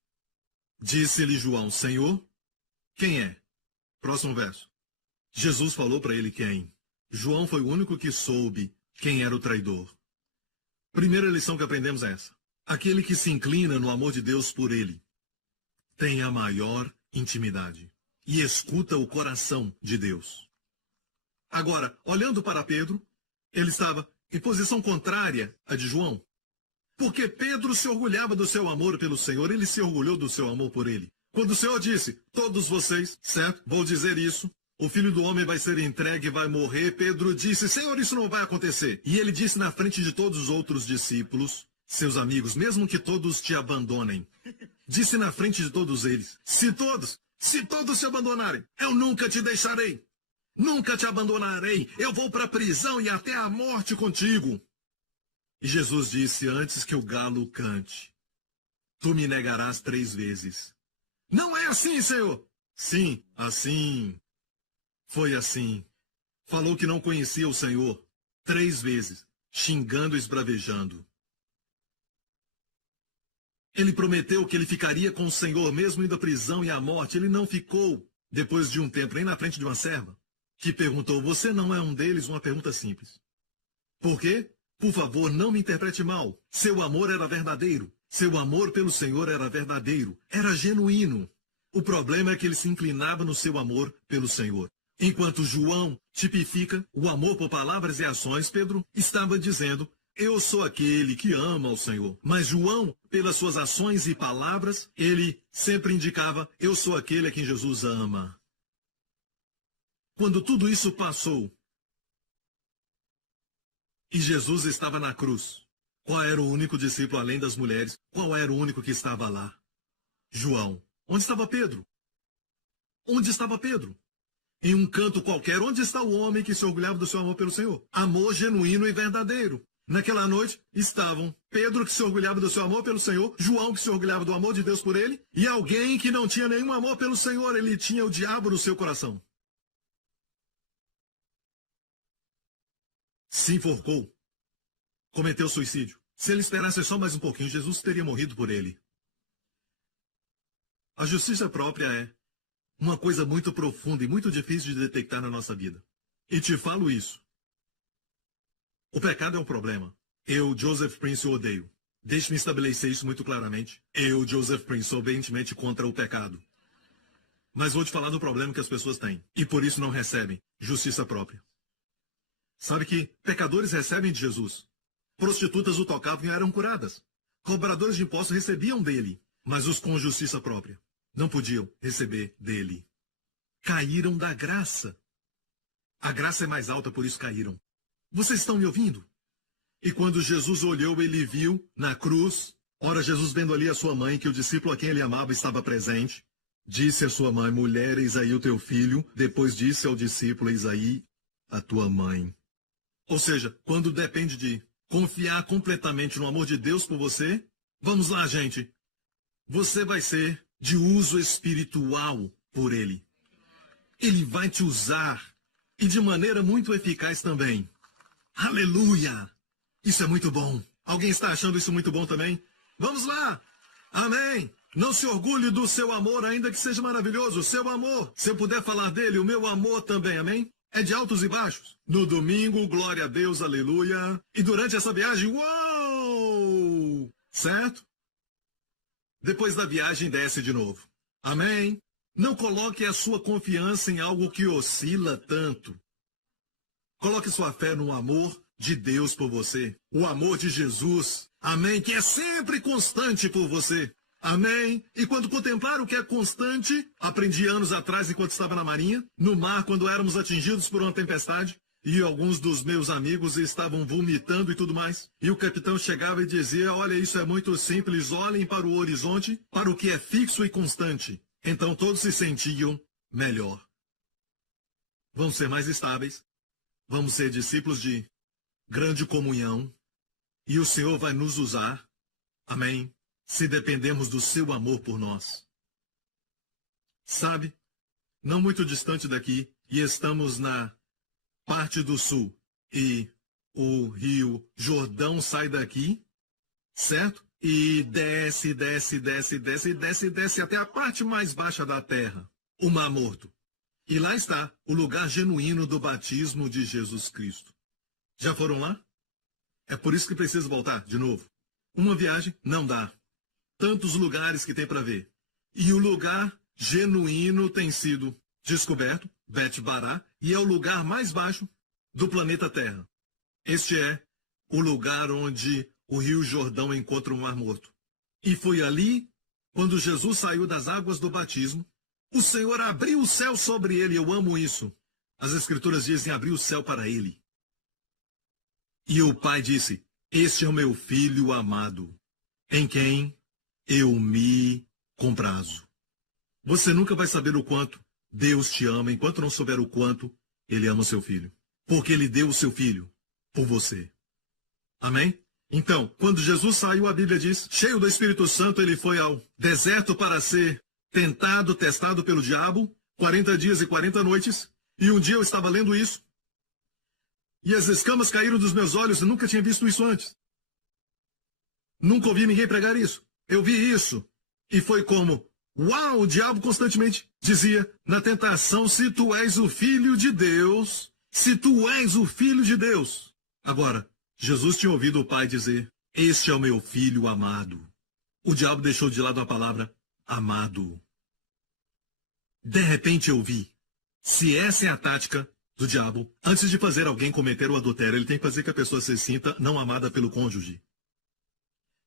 disse-lhe João, Senhor, quem é? Próximo verso. Jesus falou para ele quem. João foi o único que soube quem era o traidor. Primeira lição que aprendemos é essa. Aquele que se inclina no amor de Deus por ele tem a maior intimidade e escuta o coração de Deus. Agora, olhando para Pedro, ele estava em posição contrária à de João. Porque Pedro se orgulhava do seu amor pelo Senhor, ele se orgulhou do seu amor por ele. Quando o Senhor disse, todos vocês, certo, vou dizer isso, o Filho do Homem vai ser entregue e vai morrer, Pedro disse, Senhor, isso não vai acontecer. E ele disse na frente de todos os outros discípulos, seus amigos, mesmo que todos te abandonem, disse na frente de todos eles: se todos te abandonarem, eu nunca te deixarei. Nunca te abandonarei. Eu vou para a prisão e até a morte contigo. E Jesus disse: antes que o galo cante, tu me negarás 3 vezes. Não é assim, Senhor. Sim, assim. Foi assim. Falou que não conhecia o Senhor 3 vezes, xingando e esbravejando. Ele prometeu que ele ficaria com o Senhor mesmo indo à prisão e à morte. Ele não ficou, depois de um tempo, nem na frente de uma serva, que perguntou: você não é um deles? Uma pergunta simples. Por quê? Por favor, não me interprete mal. Seu amor era verdadeiro. Seu amor pelo Senhor era verdadeiro. Era genuíno. O problema é que ele se inclinava no seu amor pelo Senhor. Enquanto João tipifica o amor por palavras e ações, Pedro estava dizendo: eu sou aquele que ama o Senhor. Mas João, pelas suas ações e palavras, ele sempre indicava: eu sou aquele a quem Jesus ama. Quando tudo isso passou e Jesus estava na cruz, qual era o único discípulo além das mulheres? Qual era o único que estava lá? João. Onde estava Pedro? Onde estava Pedro? Em um canto qualquer. Onde está o homem que se orgulhava do seu amor pelo Senhor? Amor genuíno e verdadeiro. Naquela noite estavam Pedro, que se orgulhava do seu amor pelo Senhor, João, que se orgulhava do amor de Deus por ele, e alguém que não tinha nenhum amor pelo Senhor. Ele tinha o diabo no seu coração. Se enforcou. Cometeu suicídio. Se ele esperasse só mais um pouquinho, Jesus teria morrido por ele. A justiça própria é uma coisa muito profunda e muito difícil de detectar na nossa vida. E te falo isso. O pecado é um problema. Eu, Joseph Prince, o odeio. Deixe-me estabelecer isso muito claramente. Eu, Joseph Prince, sou veementemente contra o pecado. Mas vou te falar do problema que as pessoas têm. E por isso não recebem justiça própria. Sabe que pecadores recebem de Jesus. Prostitutas o tocavam e eram curadas. Cobradores de impostos recebiam dele. Mas os com justiça própria não podiam receber dele. Caíram da graça. A graça é mais alta, por isso caíram. Vocês estão me ouvindo? E quando Jesus olhou, ele viu na cruz. Ora, Jesus vendo ali a sua mãe, que o discípulo a quem ele amava estava presente, disse à sua mãe: mulher, eis aí o teu filho. Depois disse ao discípulo: eis aí a tua mãe. Ou seja, quando depende de confiar completamente no amor de Deus por você, vamos lá, gente. Você vai ser de uso espiritual por ele. Ele vai te usar, e de maneira muito eficaz também. Aleluia! Isso é muito bom. Alguém está achando isso muito bom também? Vamos lá! Amém! Não se orgulhe do seu amor, ainda que seja maravilhoso. O seu amor, se eu puder falar dele, o meu amor também, amém? É de altos e baixos. No domingo, glória a Deus, aleluia. E durante essa viagem, uou! Certo? Depois da viagem, desce de novo. Amém? Não coloque a sua confiança em algo que oscila tanto. Coloque sua fé no amor de Deus por você. O amor de Jesus. Amém? Que é sempre constante por você. Amém? E quando contemplar o que é constante, aprendi anos atrás, enquanto estava na marinha, no mar, quando éramos atingidos por uma tempestade, e alguns dos meus amigos estavam vomitando e tudo mais. E o capitão chegava e dizia: olha, isso é muito simples, olhem para o horizonte, para o que é fixo e constante. Então todos se sentiam melhor. Vamos ser mais estáveis, vamos ser discípulos de grande comunhão, e o Senhor vai nos usar, amém, se dependemos do seu amor por nós. Sabe, não muito distante daqui, e estamos na parte do sul, e o rio Jordão sai daqui, certo? E desce, desce, desce, desce, desce, desce até a parte mais baixa da terra, o Mar Morto. E lá está o lugar genuíno do batismo de Jesus Cristo. Já foram lá? É por isso que precisa voltar de novo. Uma viagem não dá. Tantos lugares que tem para ver. E o lugar genuíno tem sido descoberto, Bet Bará, e é o lugar mais baixo do planeta Terra. Este é o lugar onde o Rio Jordão encontra o Mar Morto. E foi ali, quando Jesus saiu das águas do batismo, o Senhor abriu o céu sobre ele. Eu amo isso. As Escrituras dizem: abriu o céu para ele. E o Pai disse: este é o meu Filho amado, em quem eu me com prazo. Você nunca vai saber o quanto Deus te ama enquanto não souber o quanto Ele ama o seu filho. Porque Ele deu o seu filho por você. Amém? Então, quando Jesus saiu, a Bíblia diz, cheio do Espírito Santo, Ele foi ao deserto para ser tentado, testado pelo diabo, 40 dias e 40 noites. E um dia eu estava lendo isso. E as escamas caíram dos meus olhos, eu nunca tinha visto isso antes. Nunca ouvi ninguém pregar isso. Eu vi isso. E foi como, uau, o diabo constantemente dizia na tentação, se tu és o filho de Deus, se tu és o filho de Deus. Agora, Jesus tinha ouvido o Pai dizer, este é o meu filho amado. O diabo deixou de lado a palavra amado. De repente eu vi, se essa é a tática do diabo, antes de fazer alguém cometer o adultério, ele tem que fazer que a pessoa se sinta não amada pelo cônjuge.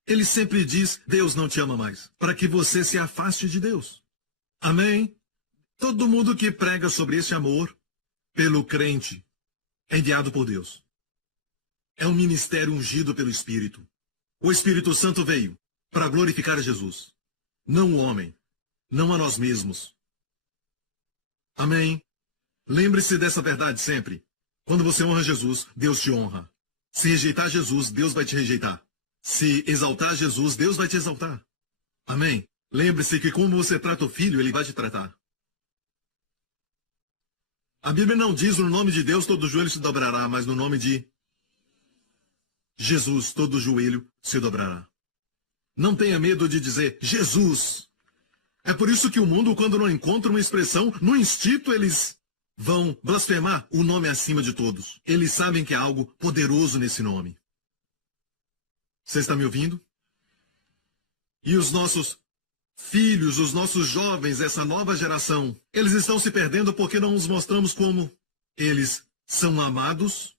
Ele sempre diz, Deus não te ama mais, para que você se afaste de Deus. Amém? Todo mundo que prega sobre esse amor pelo crente é enviado por Deus. É um ministério ungido pelo Espírito. O Espírito Santo veio para glorificar a Jesus, não o homem, não a nós mesmos. Amém? Lembre-se dessa verdade sempre. Quando você honra Jesus, Deus te honra. Se rejeitar Jesus, Deus vai te rejeitar. Se exaltar Jesus, Deus vai te exaltar. Amém? Lembre-se que como você trata o filho, ele vai te tratar. A Bíblia não diz no nome de Deus todo joelho se dobrará, mas no nome de Jesus todo joelho se dobrará. Não tenha medo de dizer Jesus. É por isso que o mundo, quando não encontra uma expressão, no instinto eles vão blasfemar o nome acima de todos. Eles sabem que há algo poderoso nesse nome. Você está me ouvindo? E os nossos filhos, os nossos jovens, essa nova geração, eles estão se perdendo porque não os mostramos como eles são amados.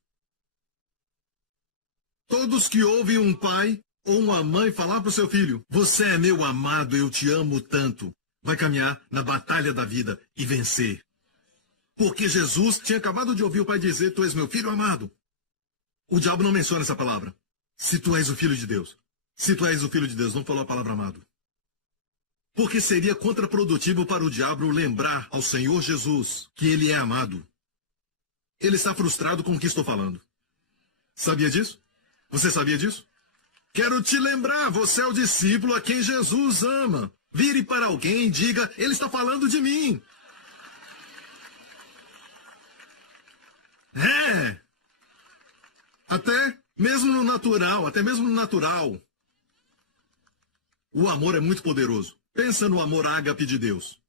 Todos que ouvem um pai ou uma mãe falar para o seu filho, você é meu amado, eu te amo tanto, vai caminhar na batalha da vida e vencer. Porque Jesus tinha acabado de ouvir o pai dizer, tu és meu filho amado. O diabo não menciona essa palavra. Se tu és o filho de Deus. Se tu és o filho de Deus, não falou a palavra amado. Porque seria contraprodutivo para o diabo lembrar ao Senhor Jesus que ele é amado. Ele está frustrado com o que estou falando. Sabia disso? Você sabia disso? Quero te lembrar, você é o discípulo a quem Jesus ama. Vire para alguém e diga, ele está falando de mim. É. Até mesmo no natural, o amor é muito poderoso. Pensa no amor ágape de Deus.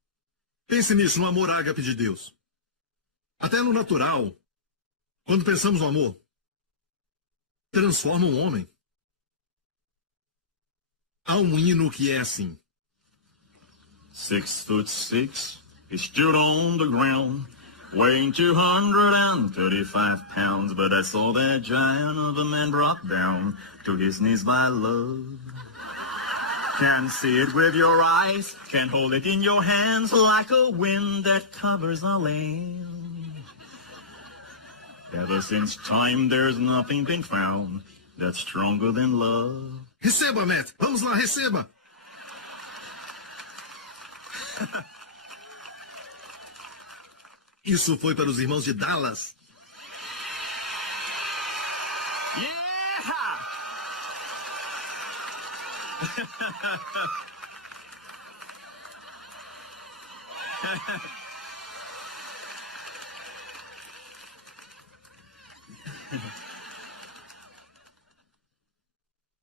Pense nisso, no amor ágape de Deus. Até no natural, quando pensamos no amor, transforma um homem. Há um hino que é assim. 6'6", he stood on the ground, weighing 235 pounds, but I saw that giant of a man brought down to his knees by love. Can't see it with your eyes, can't hold it in your hands like a wind that covers the land. Ever since time, there's nothing been found that's stronger than love. Receba, Matt. Vamos lá, receba. Isso foi para os irmãos de Dallas. Yeah!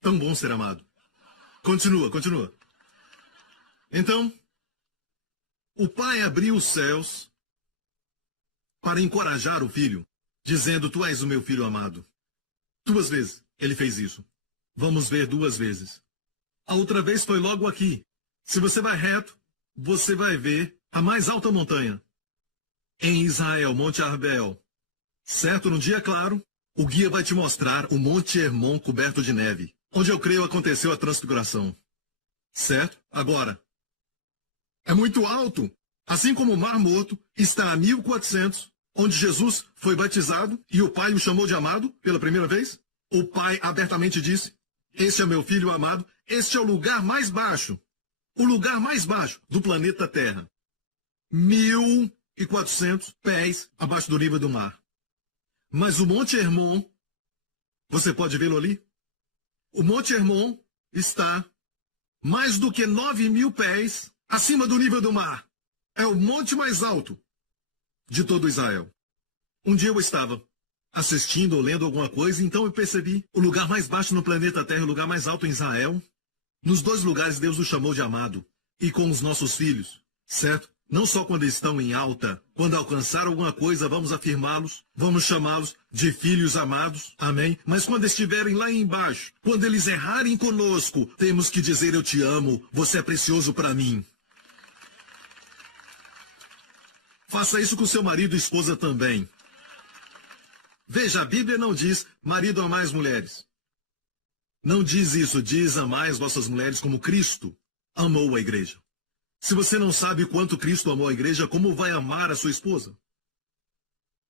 Tão bom ser amado. Continua. Então, o pai abriu os céus para encorajar o filho, dizendo, tu és o meu filho amado. 2 vezes ele fez isso. Vamos ver 2 vezes. A outra vez foi logo aqui. Se você vai reto, você vai ver a mais alta montanha. Em Israel, Monte Arbel. Certo? Num dia claro, o guia vai te mostrar o Monte Hermon coberto de neve, onde eu creio aconteceu a transfiguração. Certo? Agora, é muito alto. Assim como o Mar Morto está a 1400, onde Jesus foi batizado e o Pai o chamou de amado pela primeira vez, o Pai abertamente disse, este é meu filho amado, este é o lugar mais baixo. o lugar mais baixo do planeta Terra. 1.400 pés abaixo do nível do mar. Mas o Monte Hermon, você pode vê-lo ali? O Monte Hermon está mais do que 9.000 pés acima do nível do mar. É o monte mais alto de todo Israel. Um dia eu estava assistindo ou lendo alguma coisa, então eu percebi o lugar mais baixo no planeta Terra, o lugar mais alto em Israel. Nos dois lugares Deus nos chamou de amado. E com os nossos filhos, certo? Não só quando estão em alta, quando alcançar alguma coisa, vamos afirmá-los, vamos chamá-los de filhos amados, amém? Mas quando estiverem lá embaixo, quando eles errarem conosco, temos que dizer: eu te amo, você é precioso para mim. Faça isso com seu marido e esposa também. Veja, a Bíblia não diz: marido, amai as mulheres. Não diz isso, diz: amai as vossas mulheres como Cristo amou a igreja. Se você não sabe quanto Cristo amou a igreja, como vai amar a sua esposa?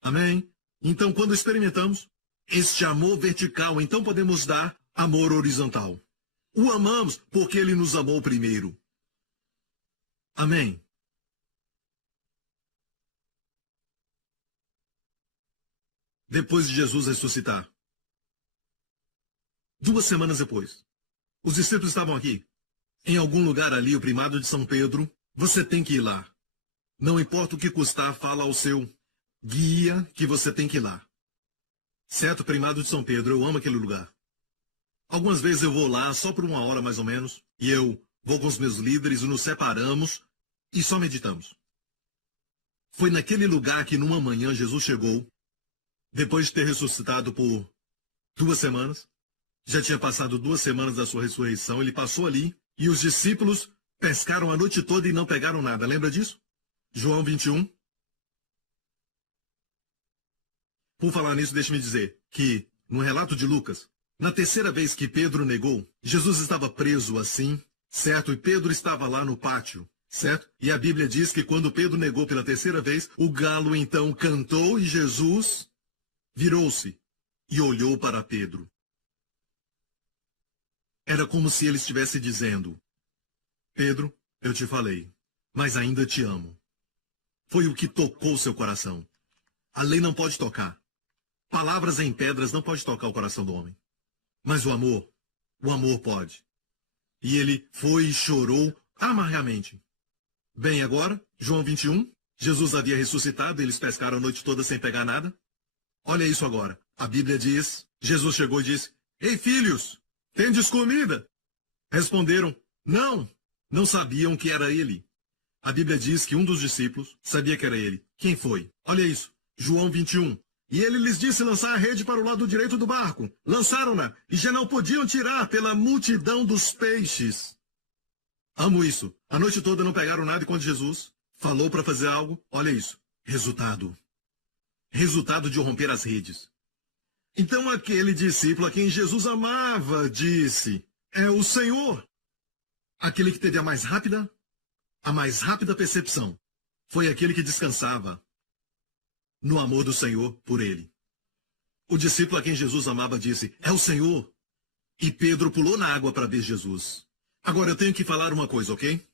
Amém? Então, quando experimentamos este amor vertical, então podemos dar amor horizontal. O amamos porque ele nos amou primeiro. Amém? Depois de Jesus ressuscitar, 2 semanas depois, os discípulos estavam aqui. Em algum lugar ali, o primado de São Pedro, você tem que ir lá. Não importa o que custar, fala ao seu guia que você tem que ir lá. Certo, primado de São Pedro, eu amo aquele lugar. Algumas vezes eu vou lá só por 1 hora mais ou menos, e eu vou com os meus líderes e nos separamos e só meditamos. Foi naquele lugar que numa manhã Jesus chegou, depois de ter ressuscitado por 2 semanas. Já tinha passado 2 semanas da sua ressurreição, ele passou ali. E os discípulos pescaram a noite toda e não pegaram nada. Lembra disso? João 21. Por falar nisso, deixe-me dizer que, no relato de Lucas, na terceira vez que Pedro negou, Jesus estava preso assim, certo? E Pedro estava lá no pátio, certo? E a Bíblia diz que quando Pedro negou pela terceira vez, o galo então cantou e Jesus virou-se e olhou para Pedro. Era como se ele estivesse dizendo: Pedro, eu te falei, mas ainda te amo. Foi o que tocou seu coração. A lei não pode tocar. Palavras em pedras não pode tocar o coração do homem. Mas o amor pode. E ele foi e chorou amargamente. Bem, agora, João 21, Jesus havia ressuscitado, eles pescaram a noite toda sem pegar nada. Olha isso agora. A Bíblia diz, Jesus chegou e disse: Ei, filhos, tendes comida? Responderam: Não, não sabiam que era ele. A Bíblia diz que um dos discípulos sabia que era ele. Quem foi? Olha isso, João 21. E ele lhes disse lançar a rede para o lado direito do barco. Lançaram-na e já não podiam tirar pela multidão dos peixes. Amo isso. A noite toda não pegaram nada e quando Jesus falou para fazer algo, olha isso. Resultado. Resultado de romper as redes. Então aquele discípulo a quem Jesus amava disse: É o Senhor. Aquele que teve a mais rápida percepção foi aquele que descansava no amor do Senhor por ele. O discípulo a quem Jesus amava disse: É o Senhor. E Pedro pulou na água para ver Jesus. Agora eu tenho que falar uma coisa, ok?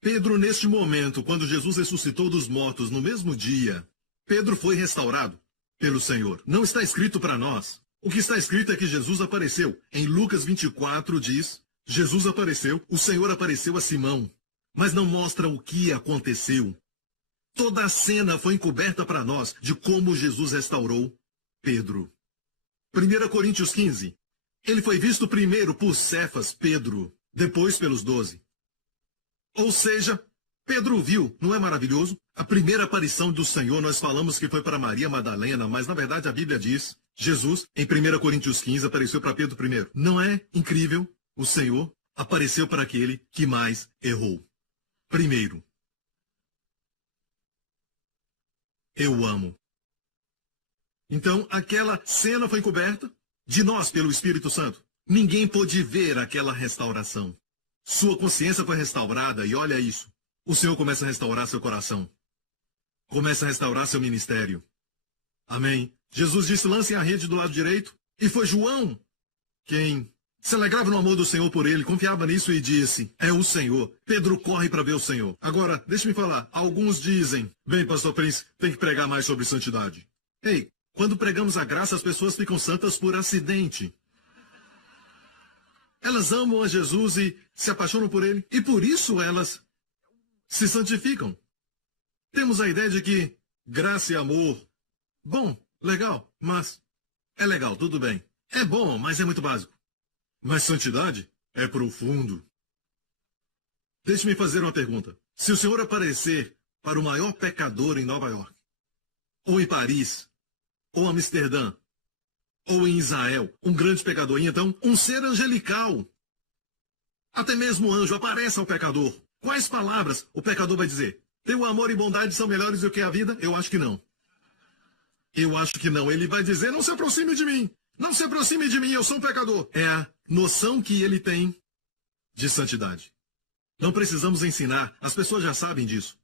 Pedro, neste momento, quando Jesus ressuscitou dos mortos no mesmo dia, Pedro foi restaurado pelo Senhor. Não está escrito para nós. O que está escrito é que Jesus apareceu. Em Lucas 24 diz: Jesus apareceu, o Senhor apareceu a Simão. Mas não mostra o que aconteceu. Toda a cena foi encoberta para nós de como Jesus restaurou Pedro. 1 Coríntios 15. Ele foi visto primeiro por Cefas, Pedro, depois pelos 12. Ou seja, Pedro viu, não é maravilhoso? A primeira aparição do Senhor nós falamos que foi para Maria Madalena, mas na verdade a Bíblia diz, Jesus, em 1 Coríntios 15, apareceu para Pedro primeiro. Não é incrível? O Senhor apareceu para aquele que mais errou. Primeiro. Eu amo. Então, aquela cena foi coberta de nós pelo Espírito Santo. Ninguém pôde ver aquela restauração. Sua consciência foi restaurada e olha isso. O Senhor começa a restaurar seu coração. Começa a restaurar seu ministério. Amém. Jesus disse: lancem a rede do lado direito. E foi João quem Se alegrava no amor do Senhor por ele, confiava nisso e disse, é o Senhor. Pedro corre para ver o Senhor. Agora, deixe-me falar. Alguns dizem, bem, pastor Prince, tem que pregar mais sobre santidade. Ei, quando pregamos a graça, as pessoas ficam santas por acidente. Elas amam a Jesus e se apaixonam por ele, e por isso elas se santificam. Temos a ideia de que graça e amor, bom, legal, mas é legal, tudo bem. É bom, mas é muito básico. Mas santidade é profundo. Deixe-me fazer uma pergunta. Se o Senhor aparecer para o maior pecador em Nova York, ou em Paris, ou Amsterdã, ou em Israel, um grande pecador, e então um ser angelical, até mesmo um anjo, aparece ao pecador, quais palavras o pecador vai dizer? Teu amor e bondade são melhores do que a vida? Eu acho que não. Eu acho que não. Ele vai dizer, não se aproxime de mim. Não se aproxime de mim, eu sou um pecador. É a noção que ele tem de santidade. Não precisamos ensinar, as pessoas já sabem disso.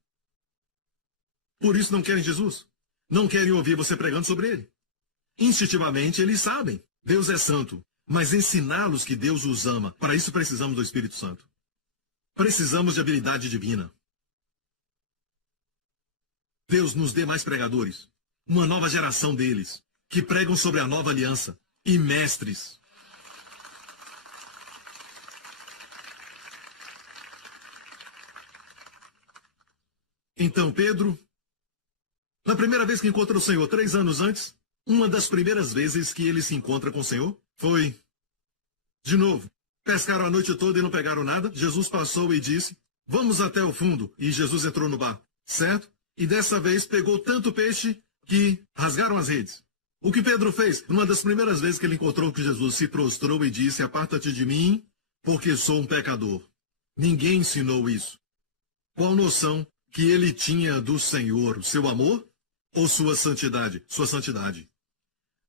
Por isso não querem Jesus. Não querem ouvir você pregando sobre ele. Instintivamente eles sabem, Deus é santo. Mas ensiná-los que Deus os ama, para isso precisamos do Espírito Santo. Precisamos de habilidade divina. Deus nos dê mais pregadores, uma nova geração deles, que pregam sobre a nova aliança, e mestres. Então Pedro, na primeira vez que encontra o Senhor, 3 anos antes, uma das primeiras vezes que ele se encontra com o Senhor, foi, de novo, pescaram a noite toda e não pegaram nada. Jesus passou e disse, vamos até o fundo, e Jesus entrou no barco, certo? E dessa vez pegou tanto peixe que rasgaram as redes. O que Pedro fez? Numa das primeiras vezes que ele encontrou com Jesus, se prostrou e disse, aparta-te de mim, porque sou um pecador. Ninguém ensinou isso. Qual noção que ele tinha do Senhor? Seu amor ou sua santidade? Sua santidade.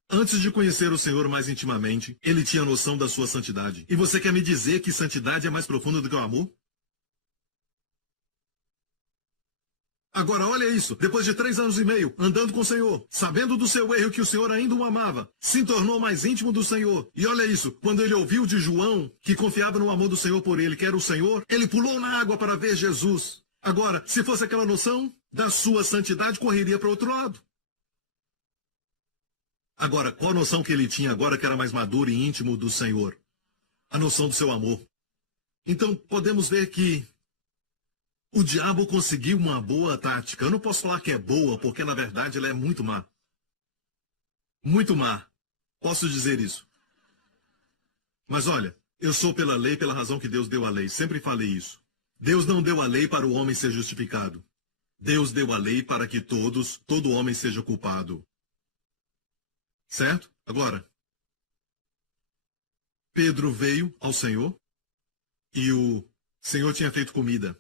Antes de conhecer o Senhor mais intimamente, ele tinha noção da sua santidade. E você quer me dizer que santidade é mais profunda do que o amor? Agora, olha isso. Depois de 3 anos e meio, andando com o Senhor, sabendo do seu erro que o Senhor ainda o amava, se tornou mais íntimo do Senhor. E olha isso. Quando ele ouviu de João, que confiava no amor do Senhor por ele, que era o Senhor, ele pulou na água para ver Jesus. Agora, se fosse aquela noção da sua santidade, correria para o outro lado. Agora, qual a noção que ele tinha agora que era mais maduro e íntimo do Senhor? A noção do seu amor. Então, podemos ver que o diabo conseguiu uma boa tática. Eu não posso falar que é boa, porque na verdade ela é muito má. Muito má. Posso dizer isso. Mas olha, eu sou pela lei pela razão que Deus deu a lei. Sempre falei isso. Deus não deu a lei para o homem ser justificado. Deus deu a lei para que todo homem seja culpado. Certo? Agora, Pedro veio ao Senhor e o Senhor tinha feito comida.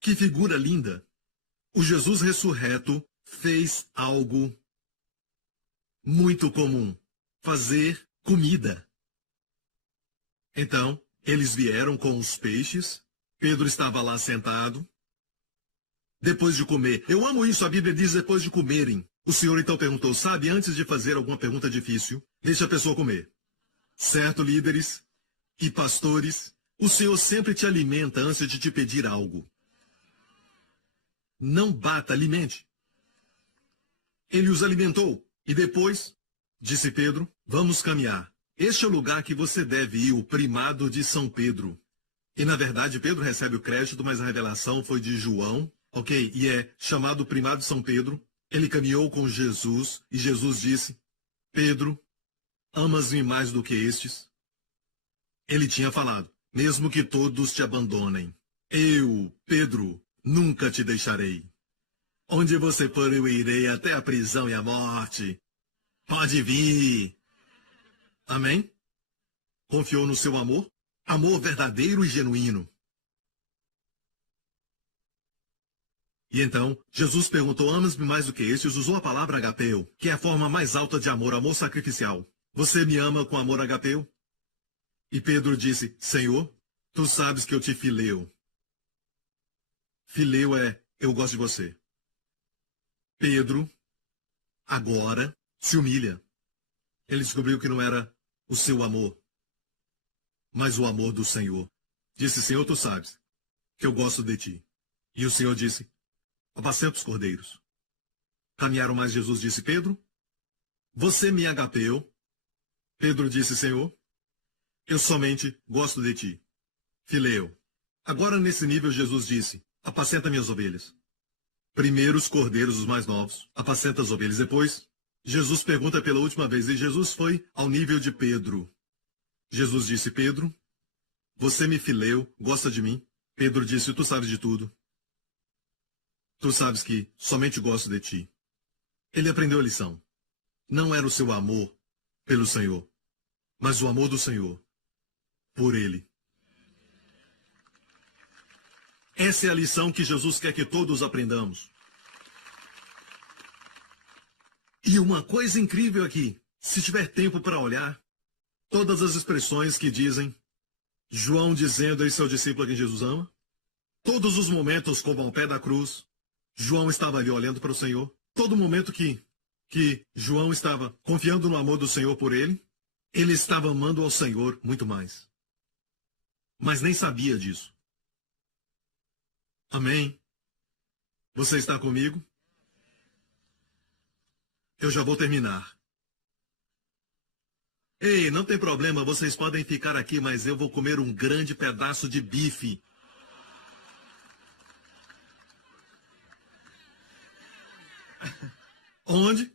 Que figura linda! O Jesus ressurreto fez algo muito comum: fazer comida. Então, eles vieram com os peixes. Pedro estava lá sentado. Depois de comer, eu amo isso, a Bíblia diz depois de comerem. O Senhor então perguntou, sabe, antes de fazer alguma pergunta difícil, deixa a pessoa comer. Certo, líderes e pastores, o Senhor sempre te alimenta antes de te pedir algo. Não bata, alimente. Ele os alimentou. E depois, disse Pedro, vamos caminhar. Este é o lugar que você deve ir, o primado de São Pedro. E na verdade, Pedro recebe o crédito, mas a revelação foi de João, ok? E é chamado primado de São Pedro. Ele caminhou com Jesus e Jesus disse, Pedro, amas-me mais do que estes? Ele tinha falado, mesmo que todos te abandonem, eu, Pedro, nunca te deixarei. Onde você for, eu irei até a prisão e a morte. Pode vir. Amém? Confiou no seu amor? Amor verdadeiro e genuíno. E então, Jesus perguntou, amas-me mais do que estes? Usou a palavra agapeu, que é a forma mais alta de amor, amor sacrificial. Você me ama com amor agapeu? E Pedro disse, Senhor, tu sabes que eu te fileo. Fileu é, eu gosto de você. Pedro, agora, se humilha. Ele descobriu que não era o seu amor, mas o amor do Senhor. Disse, Senhor, tu sabes que eu gosto de ti. E o Senhor disse, apacenta os cordeiros. Caminharam mais, Jesus disse, Pedro, você me agapeou? Pedro disse, Senhor, eu somente gosto de ti. Fileu. Agora, nesse nível, Jesus disse, apacenta minhas ovelhas. Primeiro os cordeiros, os mais novos, apacenta as ovelhas. Depois, Jesus pergunta pela última vez, e Jesus foi ao nível de Pedro. Jesus disse, Pedro, você me fileu, gosta de mim? Pedro disse, tu sabes de tudo. Tu sabes que somente gosto de ti. Ele aprendeu a lição. Não era o seu amor pelo Senhor, mas o amor do Senhor por ele. Essa é a lição que Jesus quer que todos aprendamos. E uma coisa incrível aqui, se tiver tempo para olhar, todas as expressões que dizem João dizendo esse é o discípulo a quem Jesus ama, todos os momentos como ao pé da cruz, João estava ali olhando para o Senhor, todo momento que João estava confiando no amor do Senhor por ele estava amando ao Senhor muito mais. Mas nem sabia disso. Amém? Você está comigo? Eu já vou terminar. Ei, não tem problema, vocês podem ficar aqui, mas eu vou comer um grande pedaço de bife. Onde?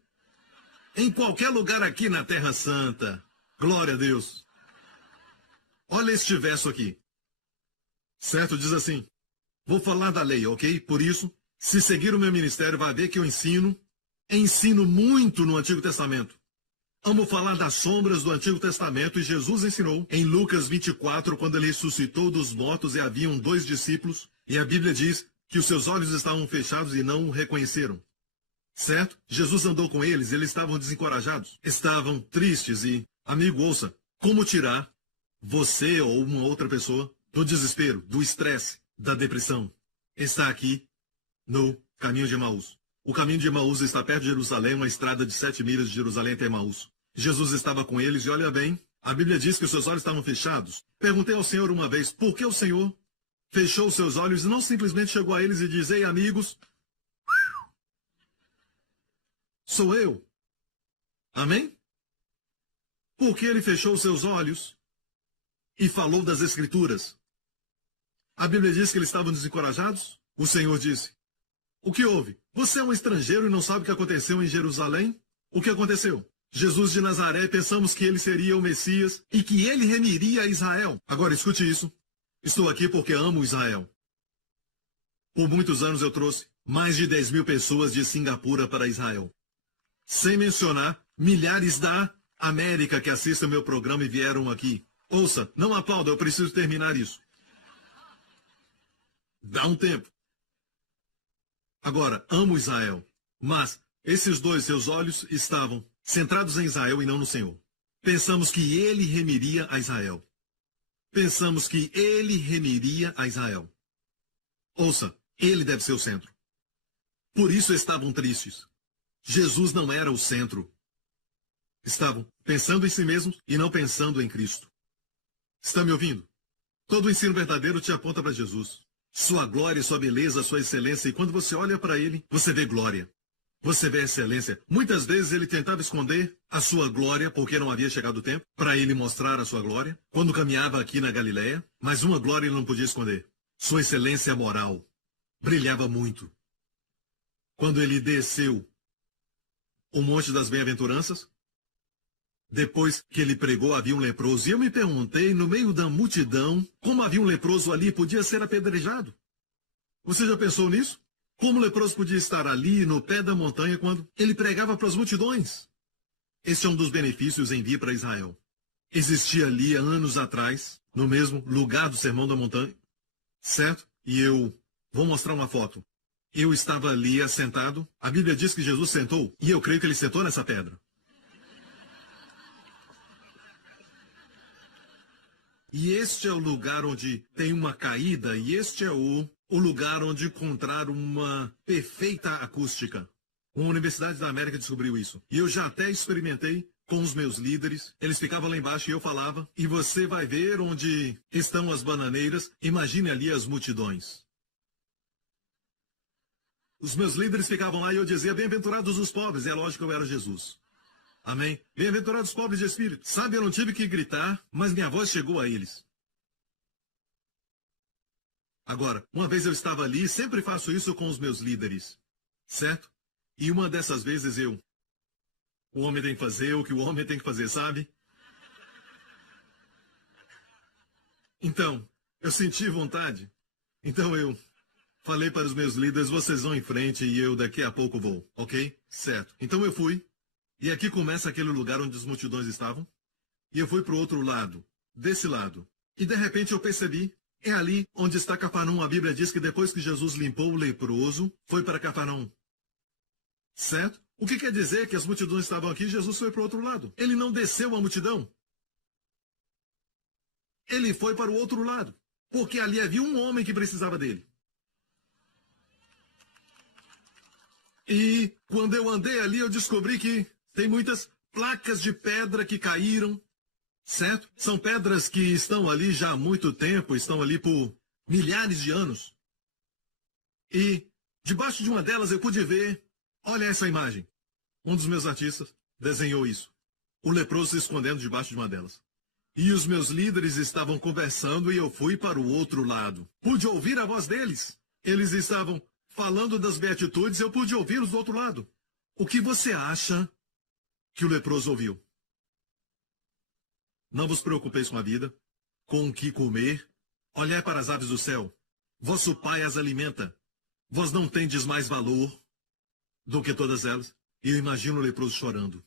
Em qualquer lugar aqui na Terra Santa. Glória a Deus. Olha este verso aqui. Certo? Diz assim. Vou falar da lei, ok? Por isso, se seguir o meu ministério, vai ver que eu ensino muito no Antigo Testamento. Amo falar das sombras do Antigo Testamento e Jesus ensinou em Lucas 24, quando ele ressuscitou dos mortos e haviam 2 discípulos, e a Bíblia diz que os seus olhos estavam fechados e não o reconheceram. Certo? Jesus andou com eles, eles estavam desencorajados, estavam tristes e, amigo, ouça, como tirar você ou uma outra pessoa do desespero, do estresse, da depressão? Está aqui no caminho de Emaús. O caminho de Emaús está perto de Jerusalém, uma estrada de 7 milhas de Jerusalém até Emaús. Jesus estava com eles e olha bem, a Bíblia diz que os seus olhos estavam fechados. Perguntei ao Senhor uma vez, por que o Senhor fechou os seus olhos e não simplesmente chegou a eles e disse, ei amigos, sou eu. Amém? Por que ele fechou os seus olhos e falou das Escrituras? A Bíblia diz que eles estavam desencorajados. O Senhor disse, o que houve? Você é um estrangeiro e não sabe o que aconteceu em Jerusalém? O que aconteceu? Jesus de Nazaré, pensamos que ele seria o Messias e que ele remiria Israel. Agora escute isso. Estou aqui porque amo Israel. Por muitos anos eu trouxe mais de 10 mil pessoas de Singapura para Israel. Sem mencionar milhares da América que assistem meu programa e vieram aqui. Ouça, não aplauda, eu preciso terminar isso. Dá um tempo. Agora, amo Israel, mas esses 2, seus olhos estavam centrados em Israel e não no Senhor. Pensamos que ele remiria a Israel. Pensamos que ele remiria a Israel. Ouça, ele deve ser o centro. Por isso estavam tristes. Jesus não era o centro. Estavam pensando em si mesmos e não pensando em Cristo. Está me ouvindo? Todo o ensino verdadeiro te aponta para Jesus. Sua glória, sua beleza, sua excelência. E quando você olha para ele, você vê glória. Você vê excelência. Muitas vezes ele tentava esconder a sua glória, porque não havia chegado o tempo para ele mostrar a sua glória, quando caminhava aqui na Galileia. Mas uma glória ele não podia esconder. Sua excelência moral brilhava muito. Quando ele desceu o Monte das Bem-aventuranças, depois que ele pregou, havia um leproso. E eu me perguntei, no meio da multidão, como havia um leproso ali, podia ser apedrejado. Você já pensou nisso? Como o leproso podia estar ali, no pé da montanha, quando ele pregava para as multidões? Este é um dos benefícios em vir para Israel. Existia ali, há anos atrás, no mesmo lugar do Sermão da Montanha, certo? E eu vou mostrar uma foto. Eu estava ali assentado. A Bíblia diz que Jesus sentou, e eu creio que ele sentou nessa pedra. E este é o lugar onde tem uma caída, e este é o lugar onde encontrar uma perfeita acústica. Uma Universidade da América descobriu isso. E eu já até experimentei com os meus líderes. Eles ficavam lá embaixo e eu falava. E você vai ver onde estão as bananeiras. Imagine ali as multidões. Os meus líderes ficavam lá e eu dizia, bem-aventurados os pobres. E é lógico que eu era Jesus. Amém? Bem-aventurados os pobres de espírito. Sabe, eu não tive que gritar, mas minha voz chegou a eles. Agora, uma vez eu estava ali, sempre faço isso com os meus líderes. Certo? E uma dessas vezes o homem tem que fazer o que o homem tem que fazer, sabe? Então, eu senti vontade. Então eu falei para os meus líderes, vocês vão em frente e eu daqui a pouco vou, ok? Certo. Então eu fui. E aqui começa aquele lugar onde as multidões estavam. E eu fui para o outro lado, desse lado. E de repente eu percebi, é ali onde está Cafarnaum. A Bíblia diz que depois que Jesus limpou o leproso, foi para Cafarnaum. Certo? O que quer dizer que as multidões estavam aqui e Jesus foi para o outro lado? Ele não desceu a multidão. Ele foi para o outro lado. Porque ali havia um homem que precisava dele. E quando eu andei ali, eu descobri que tem muitas placas de pedra que caíram. Certo? São pedras que estão ali já há muito tempo, estão ali por milhares de anos. E debaixo de uma delas eu pude ver, olha essa imagem. Um dos meus artistas desenhou isso. O leproso se escondendo debaixo de uma delas. E os meus líderes estavam conversando e eu fui para o outro lado. Pude ouvir a voz deles. Eles estavam falando das beatitudes e eu pude ouvi-los do outro lado. O que você acha que o leproso ouviu? Não vos preocupeis com a vida, com o que comer. Olhai para as aves do céu. Vosso Pai as alimenta. Vós não tendes mais valor do que todas elas. E eu imagino o leproso chorando.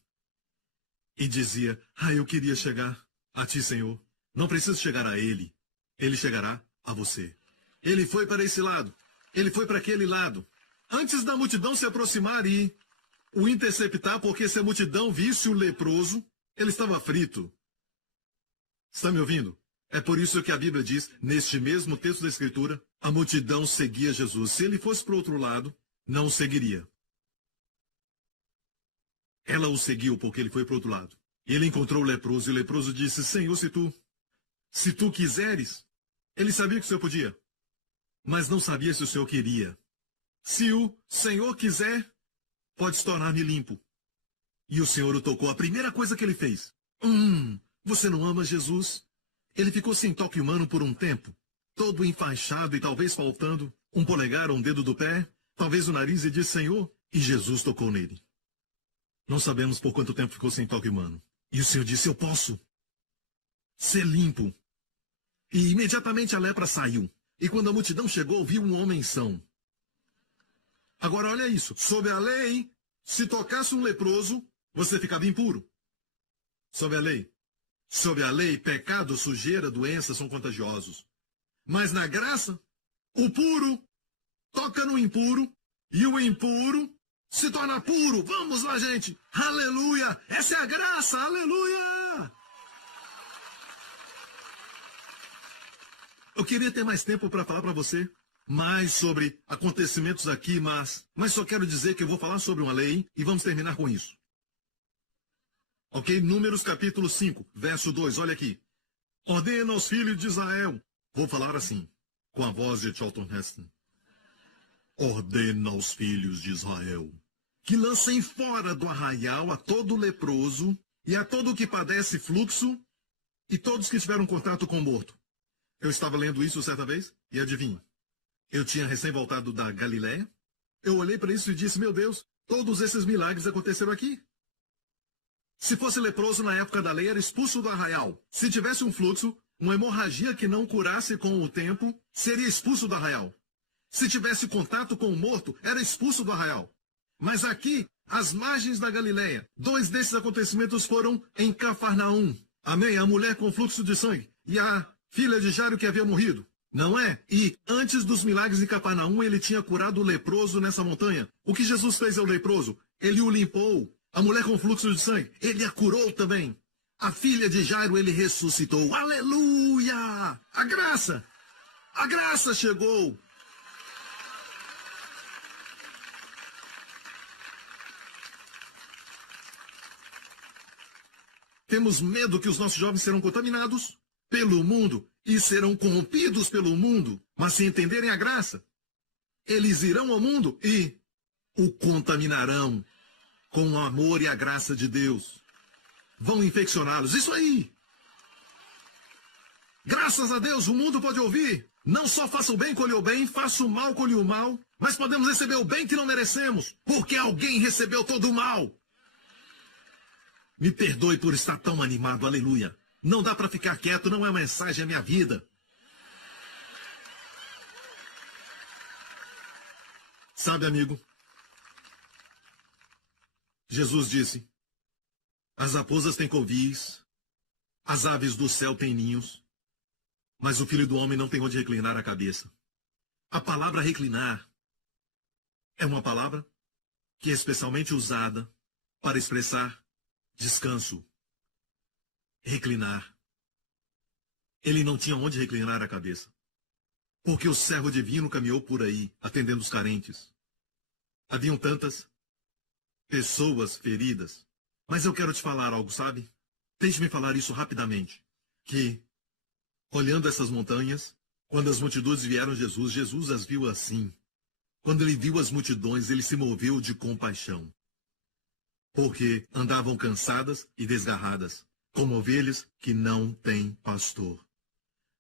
E dizia, eu queria chegar a ti, Senhor. Não preciso chegar a ele. Ele chegará a você. Ele foi para esse lado. Ele foi para aquele lado. Antes da multidão se aproximar e o interceptar, porque se a multidão visse o leproso, ele estava frito. Está me ouvindo? É por isso que a Bíblia diz, neste mesmo texto da Escritura, a multidão seguia Jesus. Se ele fosse para o outro lado, não o seguiria. Ela o seguiu porque ele foi para o outro lado. Ele encontrou o leproso e o leproso disse, Senhor, se tu quiseres. Ele sabia que o Senhor podia, mas não sabia se o Senhor queria. Se o Senhor quiser, pode se tornar-me limpo. E o Senhor o tocou. A primeira coisa que ele fez. Você não ama Jesus? Ele ficou sem toque humano por um tempo, todo enfaixado e talvez faltando um polegar ou um dedo do pé, talvez o nariz, e disse, Senhor, e Jesus tocou nele. Não sabemos por quanto tempo ficou sem toque humano. E o Senhor disse, eu posso ser limpo. E imediatamente a lepra saiu. E quando a multidão chegou, viu um homem são. Agora olha isso. Sob a lei, se tocasse um leproso, você ficava impuro. Sob a lei, pecado, sujeira, doença são contagiosos. Mas na graça, o puro toca no impuro e o impuro se torna puro. Vamos lá, gente. Aleluia. Essa é a graça. Aleluia. Eu queria ter mais tempo para falar para você mais sobre acontecimentos aqui, mas só quero dizer que eu vou falar sobre uma lei e vamos terminar com isso. Ok? Números capítulo 5, verso 2, olha aqui. Ordena aos filhos de Israel. Vou falar assim, com a voz de Charlton Heston. Ordena aos filhos de Israel que lancem fora do arraial a todo leproso e a todo que padece fluxo e todos que tiveram contato com o morto. Eu estava lendo isso certa vez e adivinhe. Eu tinha recém voltado da Galiléia. Eu olhei para isso e disse, meu Deus, todos esses milagres aconteceram aqui. Se fosse leproso na época da lei, era expulso do arraial. Se tivesse um fluxo, uma hemorragia que não curasse com o tempo, seria expulso do arraial. Se tivesse contato com o morto, era expulso do arraial. Mas aqui, às margens da Galiléia, 2 desses acontecimentos foram em Cafarnaum. Amém? A mulher com fluxo de sangue e a filha de Jairo que havia morrido. Não é? E antes dos milagres em Cafarnaum, ele tinha curado o leproso nessa montanha. O que Jesus fez ao leproso? Ele o limpou. A mulher com fluxo de sangue, ele a curou também. A filha de Jairo, ele ressuscitou. Aleluia! A graça chegou. Temos medo que os nossos jovens serão contaminados pelo mundo e serão corrompidos pelo mundo. Mas se entenderem a graça, eles irão ao mundo e o contaminarão com o amor e a graça de Deus. Vão infeccioná-los. Isso aí. Graças a Deus, o mundo pode ouvir. Não só faça o bem, colhe o bem, faça o mal, colhe o mal, mas podemos receber o bem que não merecemos, porque alguém recebeu todo o mal. Me perdoe por estar tão animado, aleluia. Não dá para ficar quieto, não é uma mensagem, é minha vida. Sabe, amigo, Jesus disse, as raposas têm covis, as aves do céu têm ninhos, mas o Filho do Homem não tem onde reclinar a cabeça. A palavra reclinar é uma palavra que é especialmente usada para expressar descanso. Reclinar. Ele não tinha onde reclinar a cabeça, porque o servo divino caminhou por aí, atendendo os carentes. Haviam tantas pessoas feridas. Mas eu quero te falar algo, sabe? Deixe-me falar isso rapidamente. Que, olhando essas montanhas, quando as multidões vieram a Jesus, Jesus as viu assim. Quando ele viu as multidões, ele se moveu de compaixão. Porque andavam cansadas e desgarradas, como ovelhas que não têm pastor.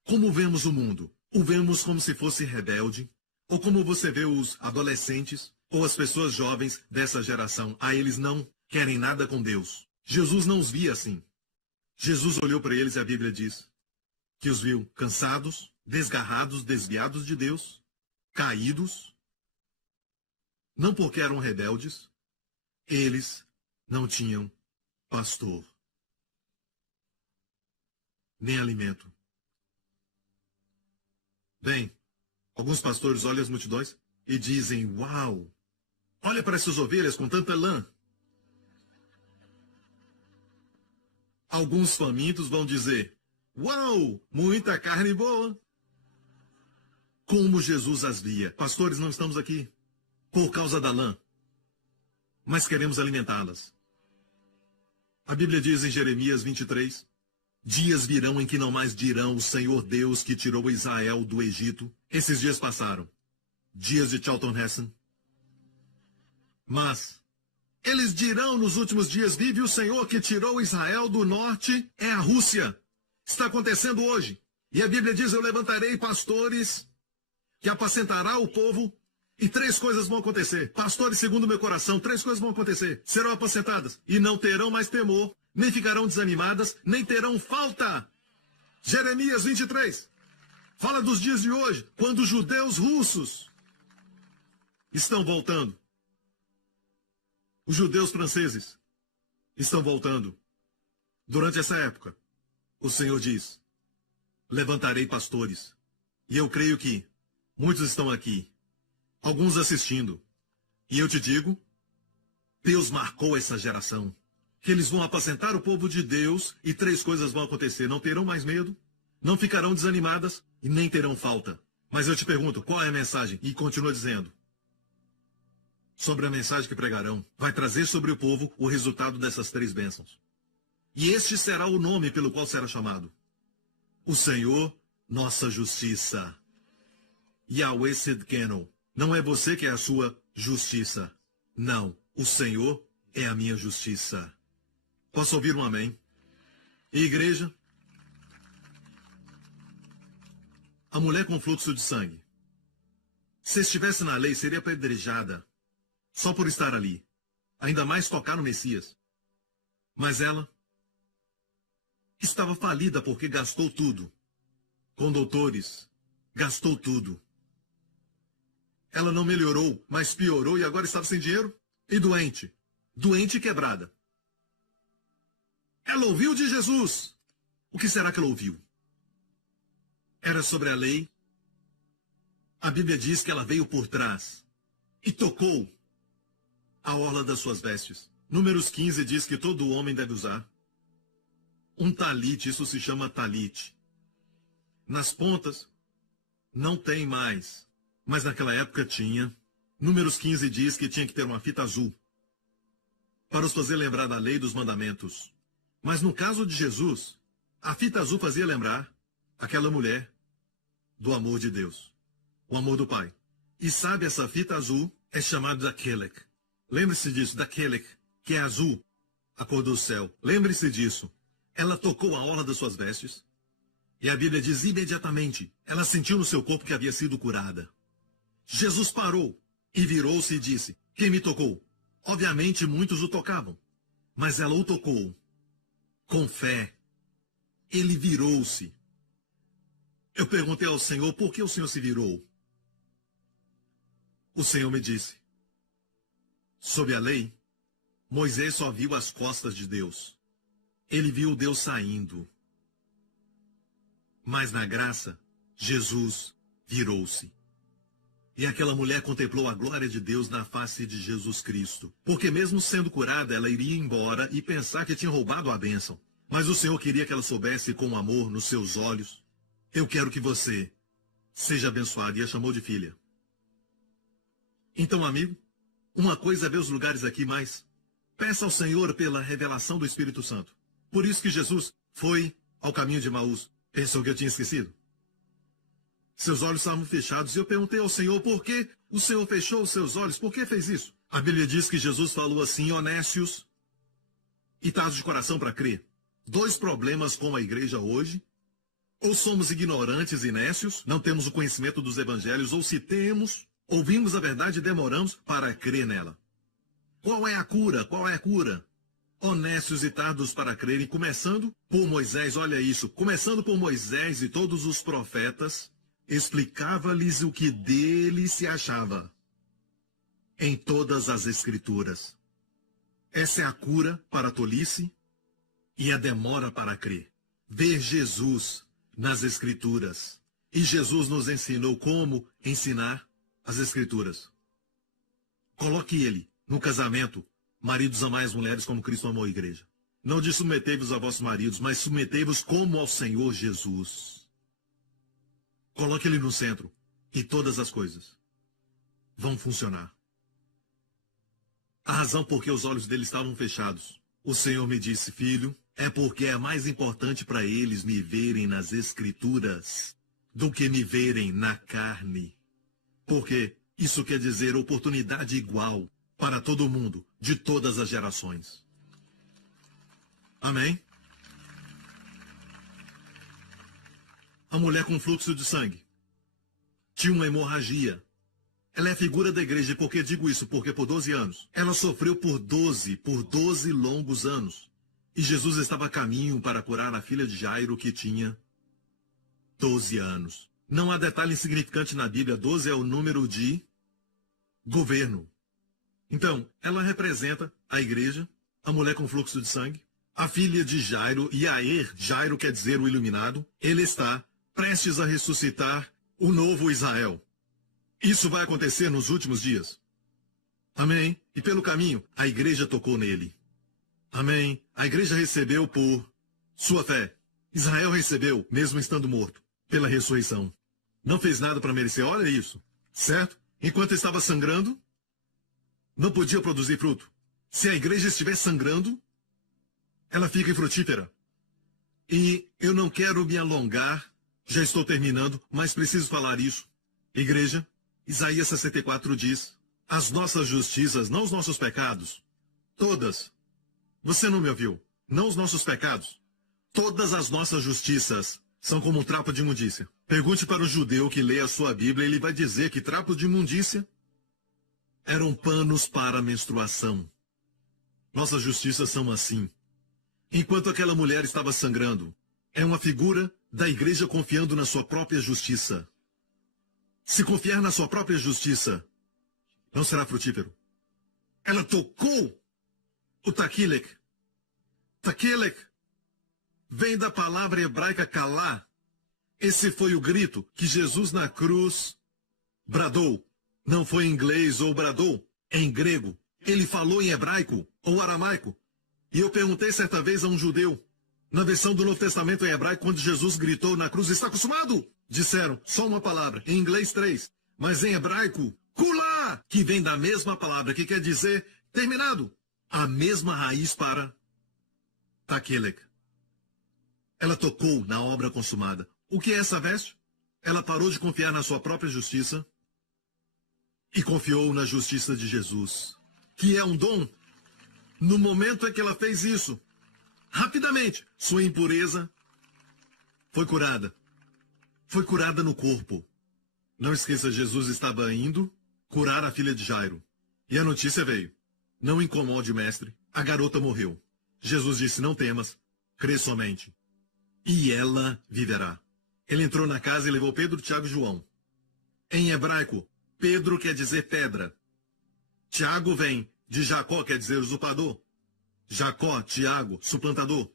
Como vemos o mundo? O vemos como se fosse rebelde? Ou como você vê os adolescentes ou as pessoas jovens dessa geração? Eles não querem nada com Deus. Jesus não os via assim. Jesus olhou para eles e a Bíblia diz que os viu cansados, desgarrados, desviados de Deus, caídos. Não porque eram rebeldes, eles não tinham pastor, nem alimento. Bem, alguns pastores olham as multidões e dizem, uau, olha para essas ovelhas com tanta lã. Alguns famintos vão dizer, uau, muita carne boa. Como Jesus as via. Pastores, não estamos aqui por causa da lã, mas queremos alimentá-las. A Bíblia diz em Jeremias 23, dias virão em que não mais dirão o Senhor Deus que tirou Israel do Egito. Esses dias passaram. Dias de Charlton Heston. Mas eles dirão nos últimos dias, vive o Senhor que tirou Israel do norte, é a Rússia. Está acontecendo hoje. E a Bíblia diz, eu levantarei pastores que apacentará o povo. E 3 coisas vão acontecer. Pastores, segundo meu coração, 3 coisas vão acontecer. Serão apacentadas e não terão mais temor, nem ficarão desanimadas, nem terão falta. Jeremias 23. Fala dos dias de hoje, quando os judeus russos estão voltando. Os judeus franceses estão voltando. Durante essa época, o Senhor diz, levantarei pastores. E eu creio que muitos estão aqui. Alguns assistindo. E eu te digo, Deus marcou essa geração. Que eles vão apacentar o povo de Deus e 3 coisas vão acontecer. Não terão mais medo, não ficarão desanimadas e nem terão falta. Mas eu te pergunto, qual é a mensagem? E continua dizendo. Sobre a mensagem que pregarão, vai trazer sobre o povo o resultado dessas 3 bênçãos. E este será o nome pelo qual será chamado. O Senhor, nossa justiça. Yahweh Sidkenu. Não é você que é a sua justiça. Não, o Senhor é a minha justiça. Posso ouvir um amém? E igreja? A mulher com fluxo de sangue. Se estivesse na lei, seria apedrejada. Só por estar ali. Ainda mais tocar no Messias. Mas ela estava falida porque gastou tudo. Com doutores. Gastou tudo. Ela não melhorou, mas piorou e agora estava sem dinheiro. E doente. Doente e quebrada. Ela ouviu de Jesus. O que será que ela ouviu? Era sobre a lei. A Bíblia diz que ela veio por trás e tocou a orla das suas vestes. Números 15 diz que todo homem deve usar um talite, isso se chama talite. Nas pontas não tem mais. Mas naquela época tinha. Números 15 diz que tinha que ter uma fita azul para os fazer lembrar da lei dos mandamentos. Mas no caso de Jesus, a fita azul fazia lembrar aquela mulher do amor de Deus, o amor do Pai. E sabe, essa fita azul é chamada Dakelek. Lembre-se disso, Dakelek, que é azul, a cor do céu. Lembre-se disso. Ela tocou a orla das suas vestes, e a Bíblia diz imediatamente, ela sentiu no seu corpo que havia sido curada. Jesus parou e virou-se e disse, quem me tocou? Obviamente muitos o tocavam, mas ela o tocou com fé. Ele virou-se. Eu perguntei ao Senhor, por que o Senhor se virou? O Senhor me disse, sob a lei, Moisés só viu as costas de Deus. Ele viu Deus saindo. Mas na graça, Jesus virou-se. E aquela mulher contemplou a glória de Deus na face de Jesus Cristo. Porque mesmo sendo curada, ela iria embora e pensar que tinha roubado a bênção. Mas o Senhor queria que ela soubesse com amor nos seus olhos. Eu quero que você seja abençoado. E a chamou de filha. Então, amigo, uma coisa é ver os lugares aqui, mas peça ao Senhor pela revelação do Espírito Santo. Por isso que Jesus foi ao caminho de Emaús. Pensou que eu tinha esquecido? Seus olhos estavam fechados e eu perguntei ao Senhor por que o Senhor fechou os seus olhos. Por que fez isso? A Bíblia diz que Jesus falou assim, honestos e tardos de coração para crer. Dois problemas com a igreja hoje. Ou somos ignorantes e nécios, não temos o conhecimento dos evangelhos, ou se temos, ouvimos a verdade e demoramos para crer nela. Qual é a cura? Qual é a cura? Honestos e tardos para crerem, começando por Moisés, olha isso, começando por Moisés e todos os profetas, explicava-lhes o que dele se achava em todas as Escrituras. Essa é a cura para a tolice e a demora para crer. Ver Jesus nas Escrituras. E Jesus nos ensinou como ensinar as Escrituras. Coloque ele no casamento. Maridos, amai as mulheres como Cristo amou a igreja. Não diz submetei-vos a vossos maridos, mas submetei-vos como ao Senhor Jesus. Coloque ele no centro e todas as coisas vão funcionar. A razão por que os olhos dele estavam fechados. O Senhor me disse, filho, é porque é mais importante para eles me verem nas Escrituras do que me verem na carne. Porque isso quer dizer oportunidade igual para todo mundo, de todas as gerações. Amém? A mulher com fluxo de sangue tinha uma hemorragia. Ela é a figura da igreja. E por que digo isso? Porque por 12 anos. Ela sofreu por 12 longos anos. E Jesus estava a caminho para curar a filha de Jairo, que tinha 12 anos. Não há detalhe insignificante na Bíblia. 12 é o número de governo. Então, ela representa a igreja, a mulher com fluxo de sangue, a filha de Jairo, Yair, Jairo quer dizer o iluminado. Ele está prestes a ressuscitar o novo Israel. Isso vai acontecer nos últimos dias. Amém? E pelo caminho, a igreja tocou nele. Amém? A igreja recebeu por sua fé. Israel recebeu, mesmo estando morto, pela ressurreição. Não fez nada para merecer, olha isso. Certo? Enquanto estava sangrando, não podia produzir fruto. Se a igreja estiver sangrando, ela fica infrutífera. E eu não quero me alongar, já estou terminando, mas preciso falar isso. Igreja, Isaías 64 diz, as nossas justiças, não os nossos pecados, todas. Você não me ouviu? Não os nossos pecados. Todas as nossas justiças são como um trapo de imundícia. Pergunte para o judeu que lê a sua Bíblia, ele vai dizer que trapo de imundícia eram panos para a menstruação. Nossas justiças são assim. Enquanto aquela mulher estava sangrando, é uma figura da igreja confiando na sua própria justiça. Se confiar na sua própria justiça, não será frutífero. Ela tocou o Takilek. Takilek vem da palavra hebraica kalá. Esse foi o grito que Jesus na cruz bradou. Não foi em inglês ou bradou, é em grego. Ele falou em hebraico ou aramaico. E eu perguntei certa vez a um judeu, na versão do Novo Testamento em hebraico, quando Jesus gritou na cruz, está acostumado? Disseram, só uma palavra, em inglês 3. Mas em hebraico, kulá, que vem da mesma palavra, que quer dizer terminado. A mesma raiz para Takelek. Ela tocou na obra consumada. O que é essa veste? Ela parou de confiar na sua própria justiça e confiou na justiça de Jesus, que é um dom. No momento em que ela fez isso, rapidamente, sua impureza foi curada. Foi curada no corpo. Não esqueça, Jesus estava indo curar a filha de Jairo. E a notícia veio. Não incomode o mestre. A garota morreu. Jesus disse, não temas, crê somente. E ela viverá. Ele entrou na casa e levou Pedro, Tiago e João. Em hebraico, Pedro quer dizer pedra. Tiago vem de Jacó, quer dizer usurpador. Jacó, Tiago, suplantador.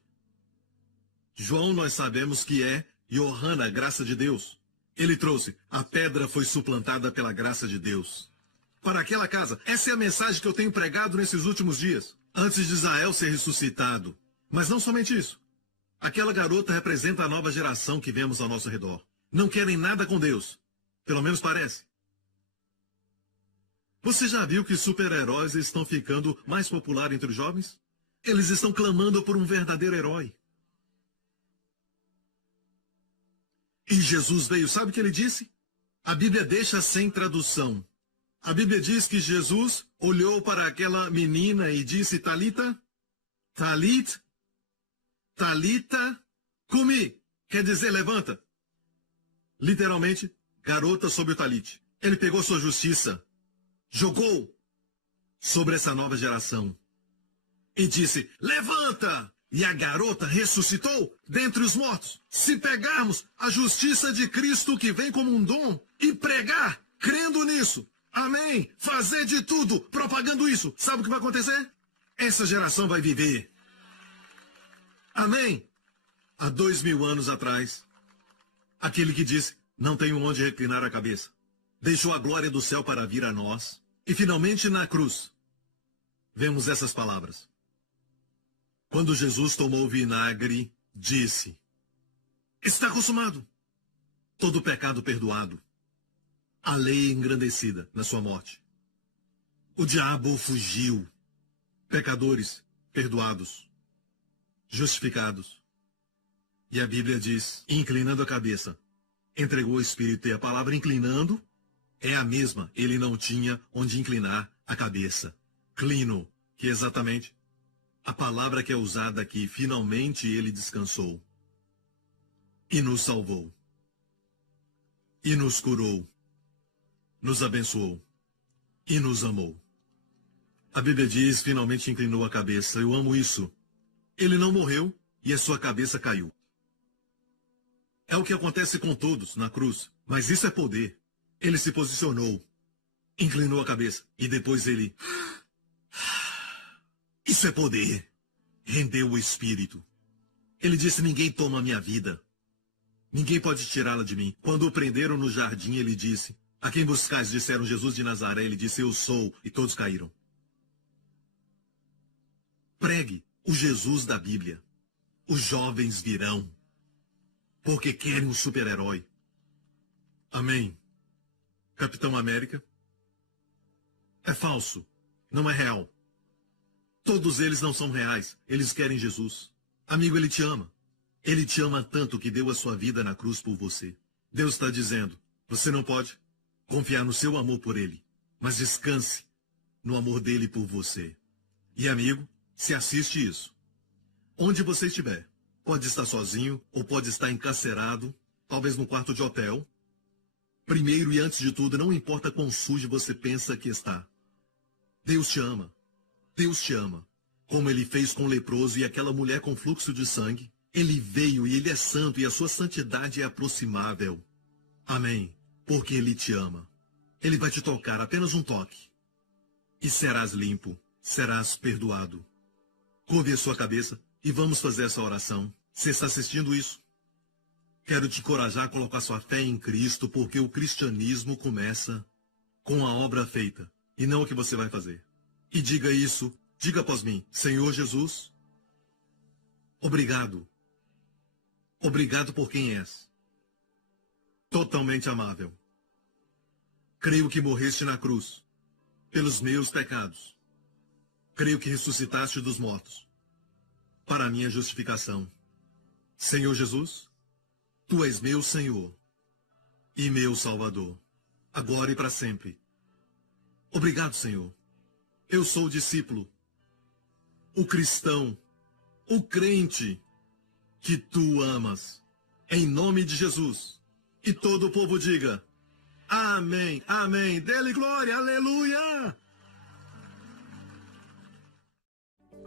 João nós sabemos que é Yohana, graça de Deus. Ele trouxe, a pedra foi suplantada pela graça de Deus. Para aquela casa, essa é a mensagem que eu tenho pregado nesses últimos dias, antes de Israel ser ressuscitado. Mas não somente isso. Aquela garota representa a nova geração que vemos ao nosso redor. Não querem nada com Deus. Pelo menos parece. Você já viu que super-heróis estão ficando mais populares entre os jovens? Eles estão clamando por um verdadeiro herói. E Jesus veio, sabe o que ele disse? A Bíblia deixa sem tradução. A Bíblia diz que Jesus olhou para aquela menina e disse, Talita, Talit, Talita, cumi, quer dizer levanta. Literalmente, garota sob o talit. Ele pegou sua justiça, jogou sobre essa nova geração e disse, levanta! E a garota ressuscitou dentre os mortos. Se pegarmos a justiça de Cristo que vem como um dom e pregar, crendo nisso, amém, fazer de tudo, propagando isso, sabe o que vai acontecer? Essa geração vai viver. Amém? Há 2000 anos atrás, aquele que disse, não tenho onde reclinar a cabeça, deixou a glória do céu para vir a nós, e finalmente na cruz, vemos essas palavras. Quando Jesus tomou o vinagre, disse, está consumado, todo o pecado perdoado, a lei engrandecida na sua morte. O diabo fugiu, pecadores perdoados, justificados. E a Bíblia diz, inclinando a cabeça, entregou o Espírito, e a palavra inclinando é a mesma. Ele não tinha onde inclinar a cabeça. Clino, que é exatamente a palavra que é usada aqui. Finalmente ele descansou. E nos salvou. E nos curou. Nos abençoou. E nos amou. A Bíblia diz, finalmente inclinou a cabeça. Eu amo isso. Ele não morreu e a sua cabeça caiu. É o que acontece com todos na cruz. Mas isso é poder. Ele se posicionou. Inclinou a cabeça. E depois ele... Isso é poder. Rendeu o Espírito. Ele disse, ninguém toma a minha vida. Ninguém pode tirá-la de mim. Quando o prenderam no jardim, ele disse, a quem buscais? Disseram, Jesus de Nazaré. Ele disse, eu sou. E todos caíram. Pregue o Jesus da Bíblia. Os jovens virão. Porque querem um super-herói. Amém. Capitão América. É falso. Não é real. Todos eles não são reais. Eles querem Jesus. Amigo, ele te ama. Ele te ama tanto que deu a sua vida na cruz por você. Deus está dizendo, você não pode confiar no seu amor por ele, mas descanse no amor dele por você. E amigo, se assiste isso. Onde você estiver, pode estar sozinho ou pode estar encarcerado, talvez num quarto de hotel. Primeiro e antes de tudo, não importa quão sujo você pensa que está. Deus te ama. Deus te ama. Como ele fez com o leproso e aquela mulher com fluxo de sangue. Ele veio e ele é santo e a sua santidade é aproximável. Amém. Porque ele te ama. Ele vai te tocar, apenas um toque. E serás limpo, serás perdoado. Curve a sua cabeça e vamos fazer essa oração. Você está assistindo isso? Quero te encorajar a colocar sua fé em Cristo, porque o cristianismo começa com a obra feita e não o que você vai fazer. E diga isso, diga após mim, Senhor Jesus, obrigado. Obrigado por quem és. Totalmente amável. Creio que morreste na cruz pelos meus pecados. Creio que ressuscitaste dos mortos para a minha justificação. Senhor Jesus, Tu és meu Senhor e meu Salvador, agora e para sempre. Obrigado, Senhor. Eu sou o discípulo, o cristão, o crente que Tu amas. Em nome de Jesus. E todo o povo diga: amém, amém. Dê-lhe glória, aleluia.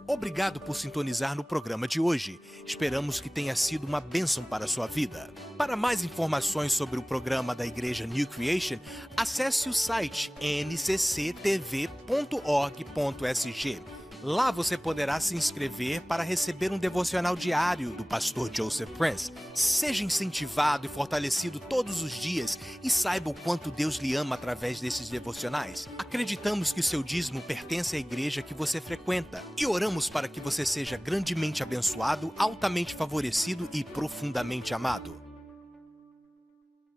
Obrigado por sintonizar no programa de hoje. Esperamos que tenha sido uma bênção para a sua vida. Para mais informações sobre o programa da Igreja New Creation, acesse o site ncctv.org.sg. Lá você poderá se inscrever para receber um devocional diário do pastor Joseph Prince. Seja incentivado e fortalecido todos os dias e saiba o quanto Deus lhe ama através desses devocionais. Acreditamos que o seu dízimo pertence à igreja que você frequenta e oramos para que você seja grandemente abençoado, altamente favorecido e profundamente amado.